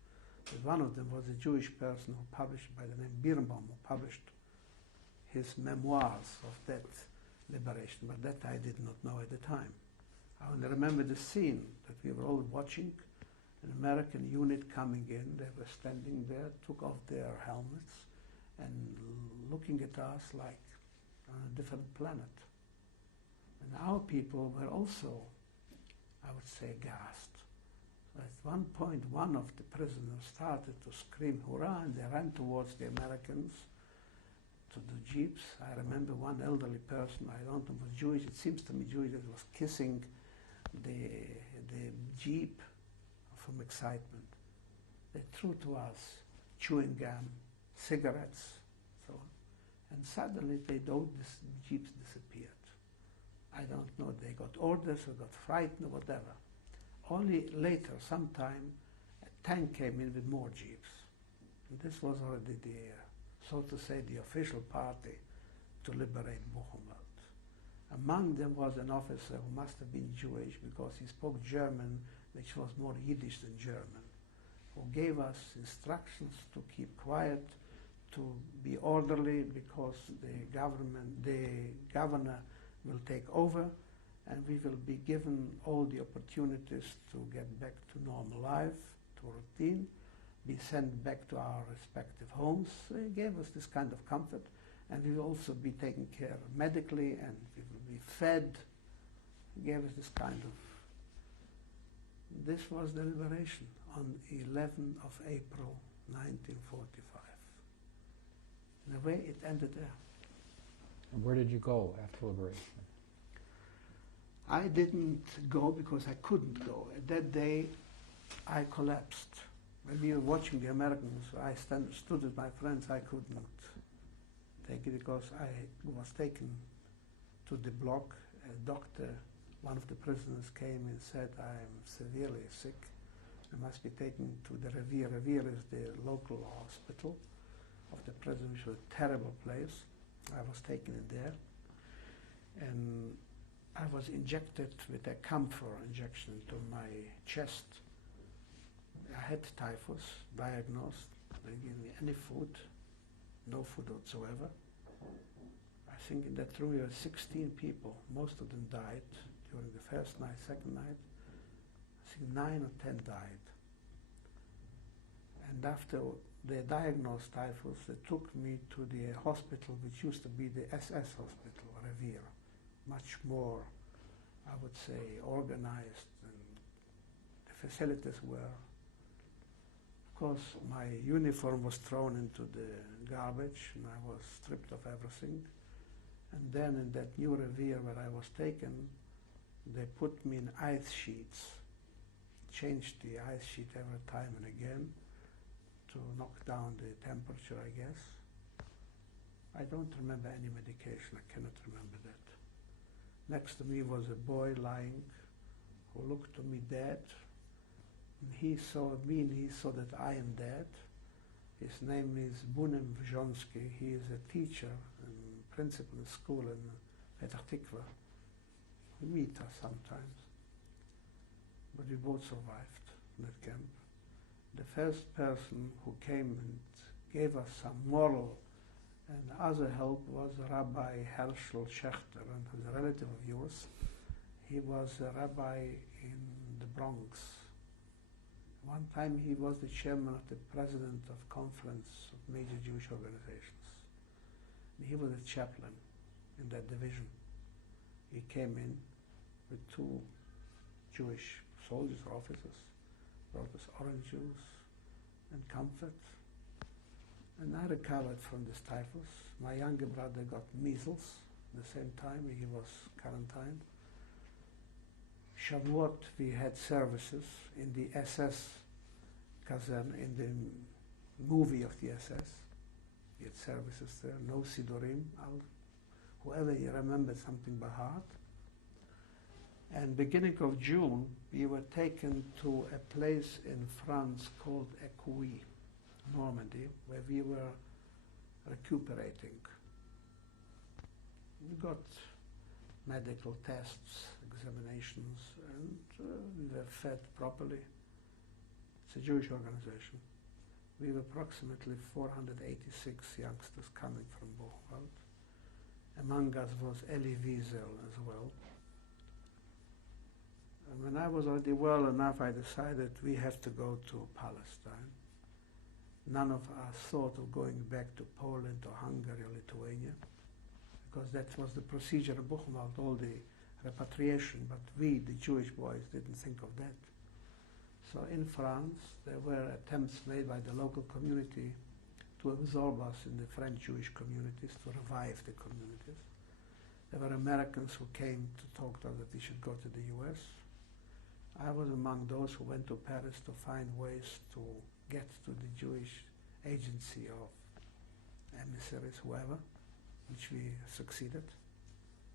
that one of them was a Jewish person who published by the name Birnbaum, who published his memoirs of that liberation, but that I did not know at the time. I only remember the scene that we were all watching, an American unit coming in. They were standing there, took off their helmets, and looking at us like on a different planet. And our people were also, I would say, gassed. So at one point, one of the prisoners started to scream, "Hurrah!" and they ran towards the Americans, to the jeeps. I remember one elderly person, I don't know if it was Jewish, it seems to me Jewish, that was kissing the jeep from excitement. They threw to us chewing gum, cigarettes, so on. And suddenly the jeeps disappeared. I don't know, they got orders or got frightened or whatever. Only later, sometime, a tank came in with more jeeps. And this was already so to say, the official party to liberate Buchenwald. Among them was an officer who must have been Jewish because he spoke German, which was more Yiddish than German, who gave us instructions to keep quiet, to be orderly because the governor will take over, and we will be given all the opportunities to get back to normal life, to routine, be sent back to our respective homes. So he gave us this kind of comfort, and we will also be taken care of medically, and we will be fed. He gave us this kind of... This was the liberation on 11th of April, 1945. In a way, it ended there. And where did you go after liberation? I didn't go because I couldn't go. That day, I collapsed. When we were watching the Americans, I stood with my friends. I couldn't take it because I was taken to the block. A doctor, one of the prisoners, came and said, "I'm severely sick. I must be taken to the Revier." Revier is the local hospital of the prison, which was a terrible place. I was taken in there, and I was injected with a camphor injection into my chest. I had typhus, diagnosed. They gave me any food, no food whatsoever. I think in that room there were 16 people. Most of them died during the first night, second night. I think 9 or 10 died. And after they diagnosed typhus, they took me to the hospital, which used to be the SS hospital, Revier. Much more, I would say, organized, and the facilities were. Of course, my uniform was thrown into the garbage, and I was stripped of everything. And then in that new Revier where I was taken, they put me in ice sheets, changed the ice sheet every time and again to knock down the temperature, I guess. I don't remember any medication, I cannot remember that. Next to me was a boy lying who looked to me dead. And he saw me and he saw that I am dead. His name is Bunim Wrzonsky. He is a teacher and principal in school in Petah Tikva. We meet us sometimes. But we both survived in that camp. The first person who came and gave us some moral and other help was Rabbi Herschel Schechter, and who's a relative of yours. He was a rabbi in the Bronx. One time he was the chairman of the president of conference of major Jewish organizations. And he was a chaplain in that division. He came in with 2 Jewish soldiers or officers, brought us orange juice and comfort. And I recovered from this typhus. My younger brother got measles at the same time. He was quarantined. Shavuot, we had services in the SS kaserne, in the movie of the SS. We had services there, no Sidurim. Whoever remembered something by heart. And beginning of June, we were taken to a place in France called Écueil, Normandy, where we were recuperating. We got medical tests, examinations, and we were fed properly. It's a Jewish organization. We were approximately 486 youngsters coming from Buchenwald. Among us was Elie Wiesel as well. And when I was already well enough, I decided we have to go to Palestine. None of us thought of going back to Poland or Hungary or Lithuania, because that was the procedure of Buchenwald, all the repatriation, but we, the Jewish boys, didn't think of that. So in France, there were attempts made by the local community to absorb us in the French Jewish communities, to revive the communities. There were Americans who came to talk to us that we should go to the US. I was among those who went to Paris to find ways to get to the Jewish agency of emissaries, whoever, which we succeeded.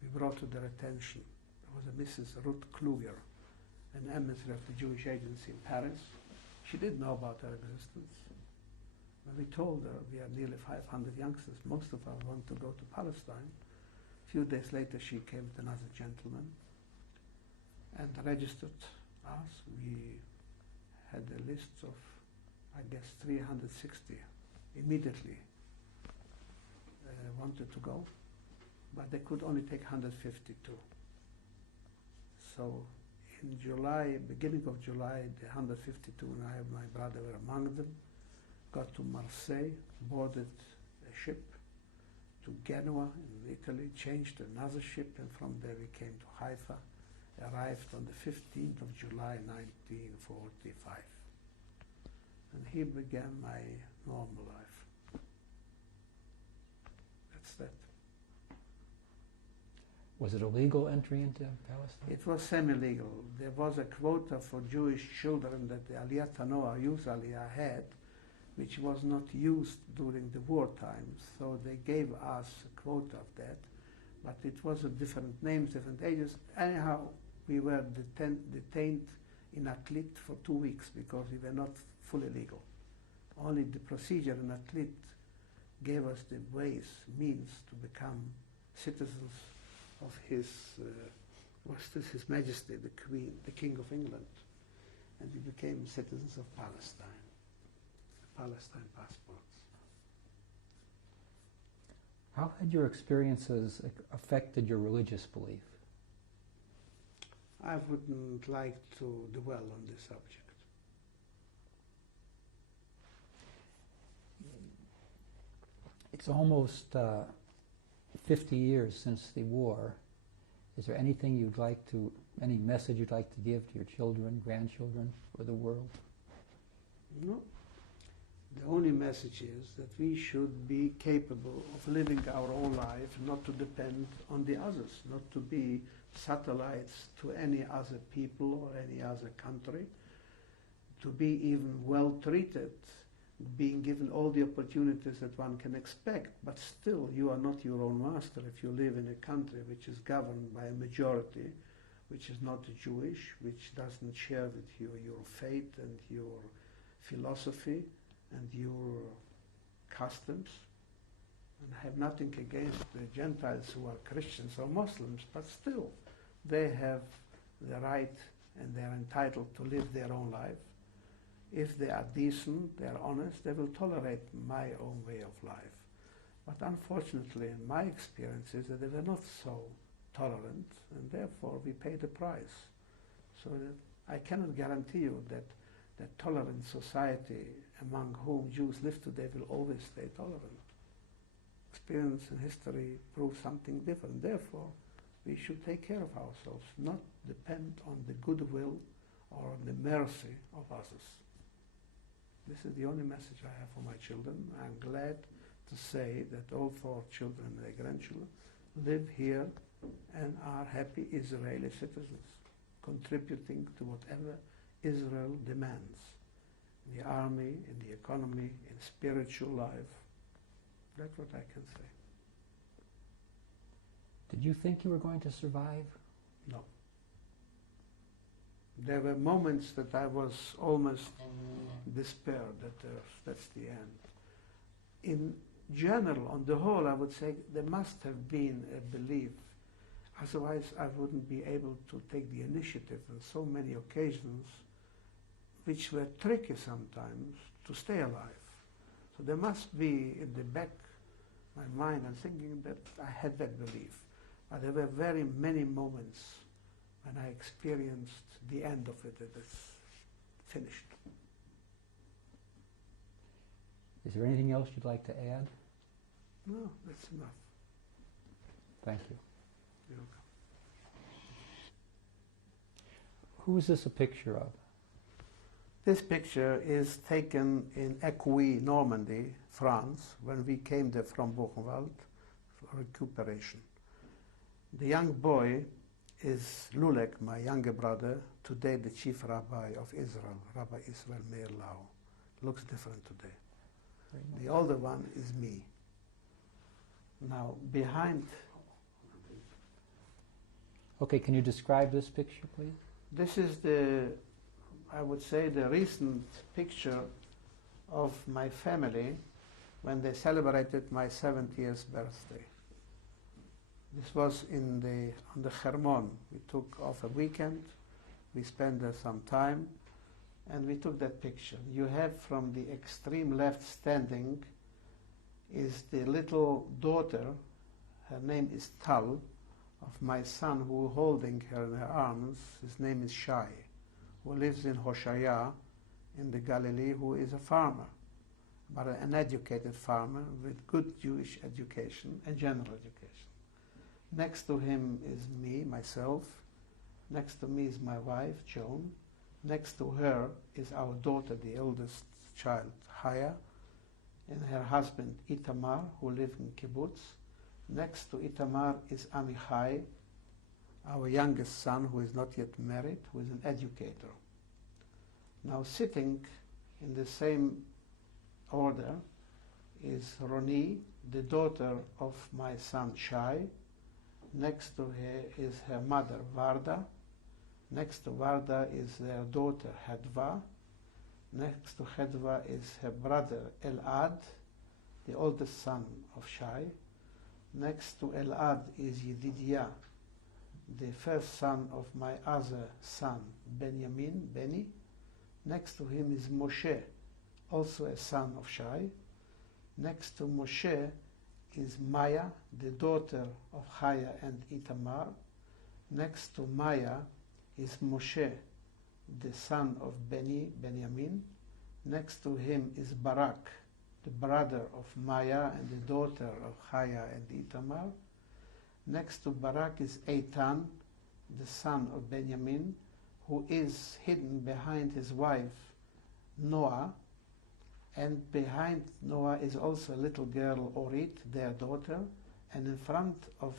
We brought to their attention, there was a Mrs. Ruth Kluger, an emissary of the Jewish agency in Paris. She didn't know about our existence. When we told her we are nearly 500 youngsters, most of us want to go to Palestine. A few days later she came with another gentleman and registered us. We had a list of, I guess, 360 immediately wanted to go, but they could only take 152. So in July, beginning of July, the 152 and I and my brother were among them, got to Marseille, boarded a ship to Genoa in Italy, changed to another ship, and from there we came to Haifa, arrived on the 15th of July 1945. And here began my normal life. That's that. Was it a legal entry into Palestine? It was semi-legal. There was a quota for Jewish children that the Aliyat Tanoah, Youth Aliyah, had, which was not used during the war times. So they gave us a quota of that, but it was of different names, different ages. Anyhow, we were detained in Atlit for 2 weeks because we were not fully legal. Only the procedure in Atlit gave us the ways, means to become citizens of His Majesty, the Queen, the King of England, and we became citizens of Palestine. Palestine passports. How had your experiences affected your religious belief? I wouldn't like to dwell on this subject. It's almost 50 years since the war. Is there anything you'd like to, any message you'd like to give to your children, grandchildren, or the world? No. The only message is that we should be capable of living our own life, not to depend on the others, not to be satellites to any other people or any other country, to be even well treated, being given all the opportunities that one can expect, but still you are not your own master if you live in a country which is governed by a majority, which is not Jewish, which doesn't share with you your faith and your philosophy and your customs. And I have nothing against the Gentiles who are Christians or Muslims, but still they have the right and they are entitled to live their own life. If they are decent, they are honest, they will tolerate my own way of life. But unfortunately, in my experience is that they were not so tolerant, and therefore we pay the price. So that I cannot guarantee you that that tolerant society among whom Jews live today will always stay tolerant. Experience and history prove something different. Therefore, we should take care of ourselves, not depend on the goodwill or on the mercy of others. This is the only message I have for my children. I'm glad to say that all 4 children and their grandchildren live here and are happy Israeli citizens, contributing to whatever Israel demands, in the army, in the economy, in spiritual life. That's what I can say. Did you think you were going to survive? No. There were moments that I was almost despaired that that's the end. In general, on the whole, I would say there must have been a belief. Otherwise, I wouldn't be able to take the initiative on so many occasions, which were tricky sometimes, to stay alive. So there must be in the back of my mind, I'm thinking that I had that belief. But there were very many moments and I experienced the end of it. It's finished. Is there anything else you'd like to add? No, that's enough. Thank you. You're welcome. Who is this a picture of? This picture is taken in Écueil, Normandy, France, when we came there from Buchenwald for recuperation. The young boy is Lulek, my younger brother, today the chief rabbi of Israel, Rabbi Israel Meir Lau. Looks different today. The older one is me. Now, behind... Okay, can you describe this picture, please? This is I would say, the recent picture of my family when they celebrated my 70th birthday. This was on the Hermon. We took off a weekend, we spent there some time, and we took that picture. You have from the extreme left standing is the little daughter, her name is Tal, of my son who holding her in her arms. His name is Shai, who lives in Hoshaya in the Galilee, who is a farmer, but an educated farmer with good Jewish education and general education. Next to him is me, myself. Next to me is my wife, Joan. Next to her is our daughter, the eldest child, Haya, and her husband, Itamar, who live in kibbutz. Next to Itamar is Amichai, our youngest son, who is not yet married, who is an educator. Now sitting in the same order is Roni, the daughter of my son Shai. Next to her is her mother, Varda. Next to Varda is their daughter, Hedva. Next to Hedva is her brother, Elad, the oldest son of Shai. Next to Elad is Yedidia, the first son of my other son, Benjamin, Benny. Next to him is Moshe, also a son of Shai. Next to Moshe is Maya, the daughter of Chaya and Itamar. Next to Maya is Moshe, the son of Benjamin. Next to him is Barak, the brother of Maya and the daughter of Chaya and Itamar. Next to Barak is Eitan, the son of Benjamin, who is hidden behind his wife, Noah, and behind Noah is also a little girl, Orit, their daughter, and in front of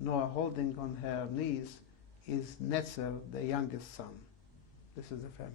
Noah, holding on her knees, is Netzer, the youngest son. This is the family.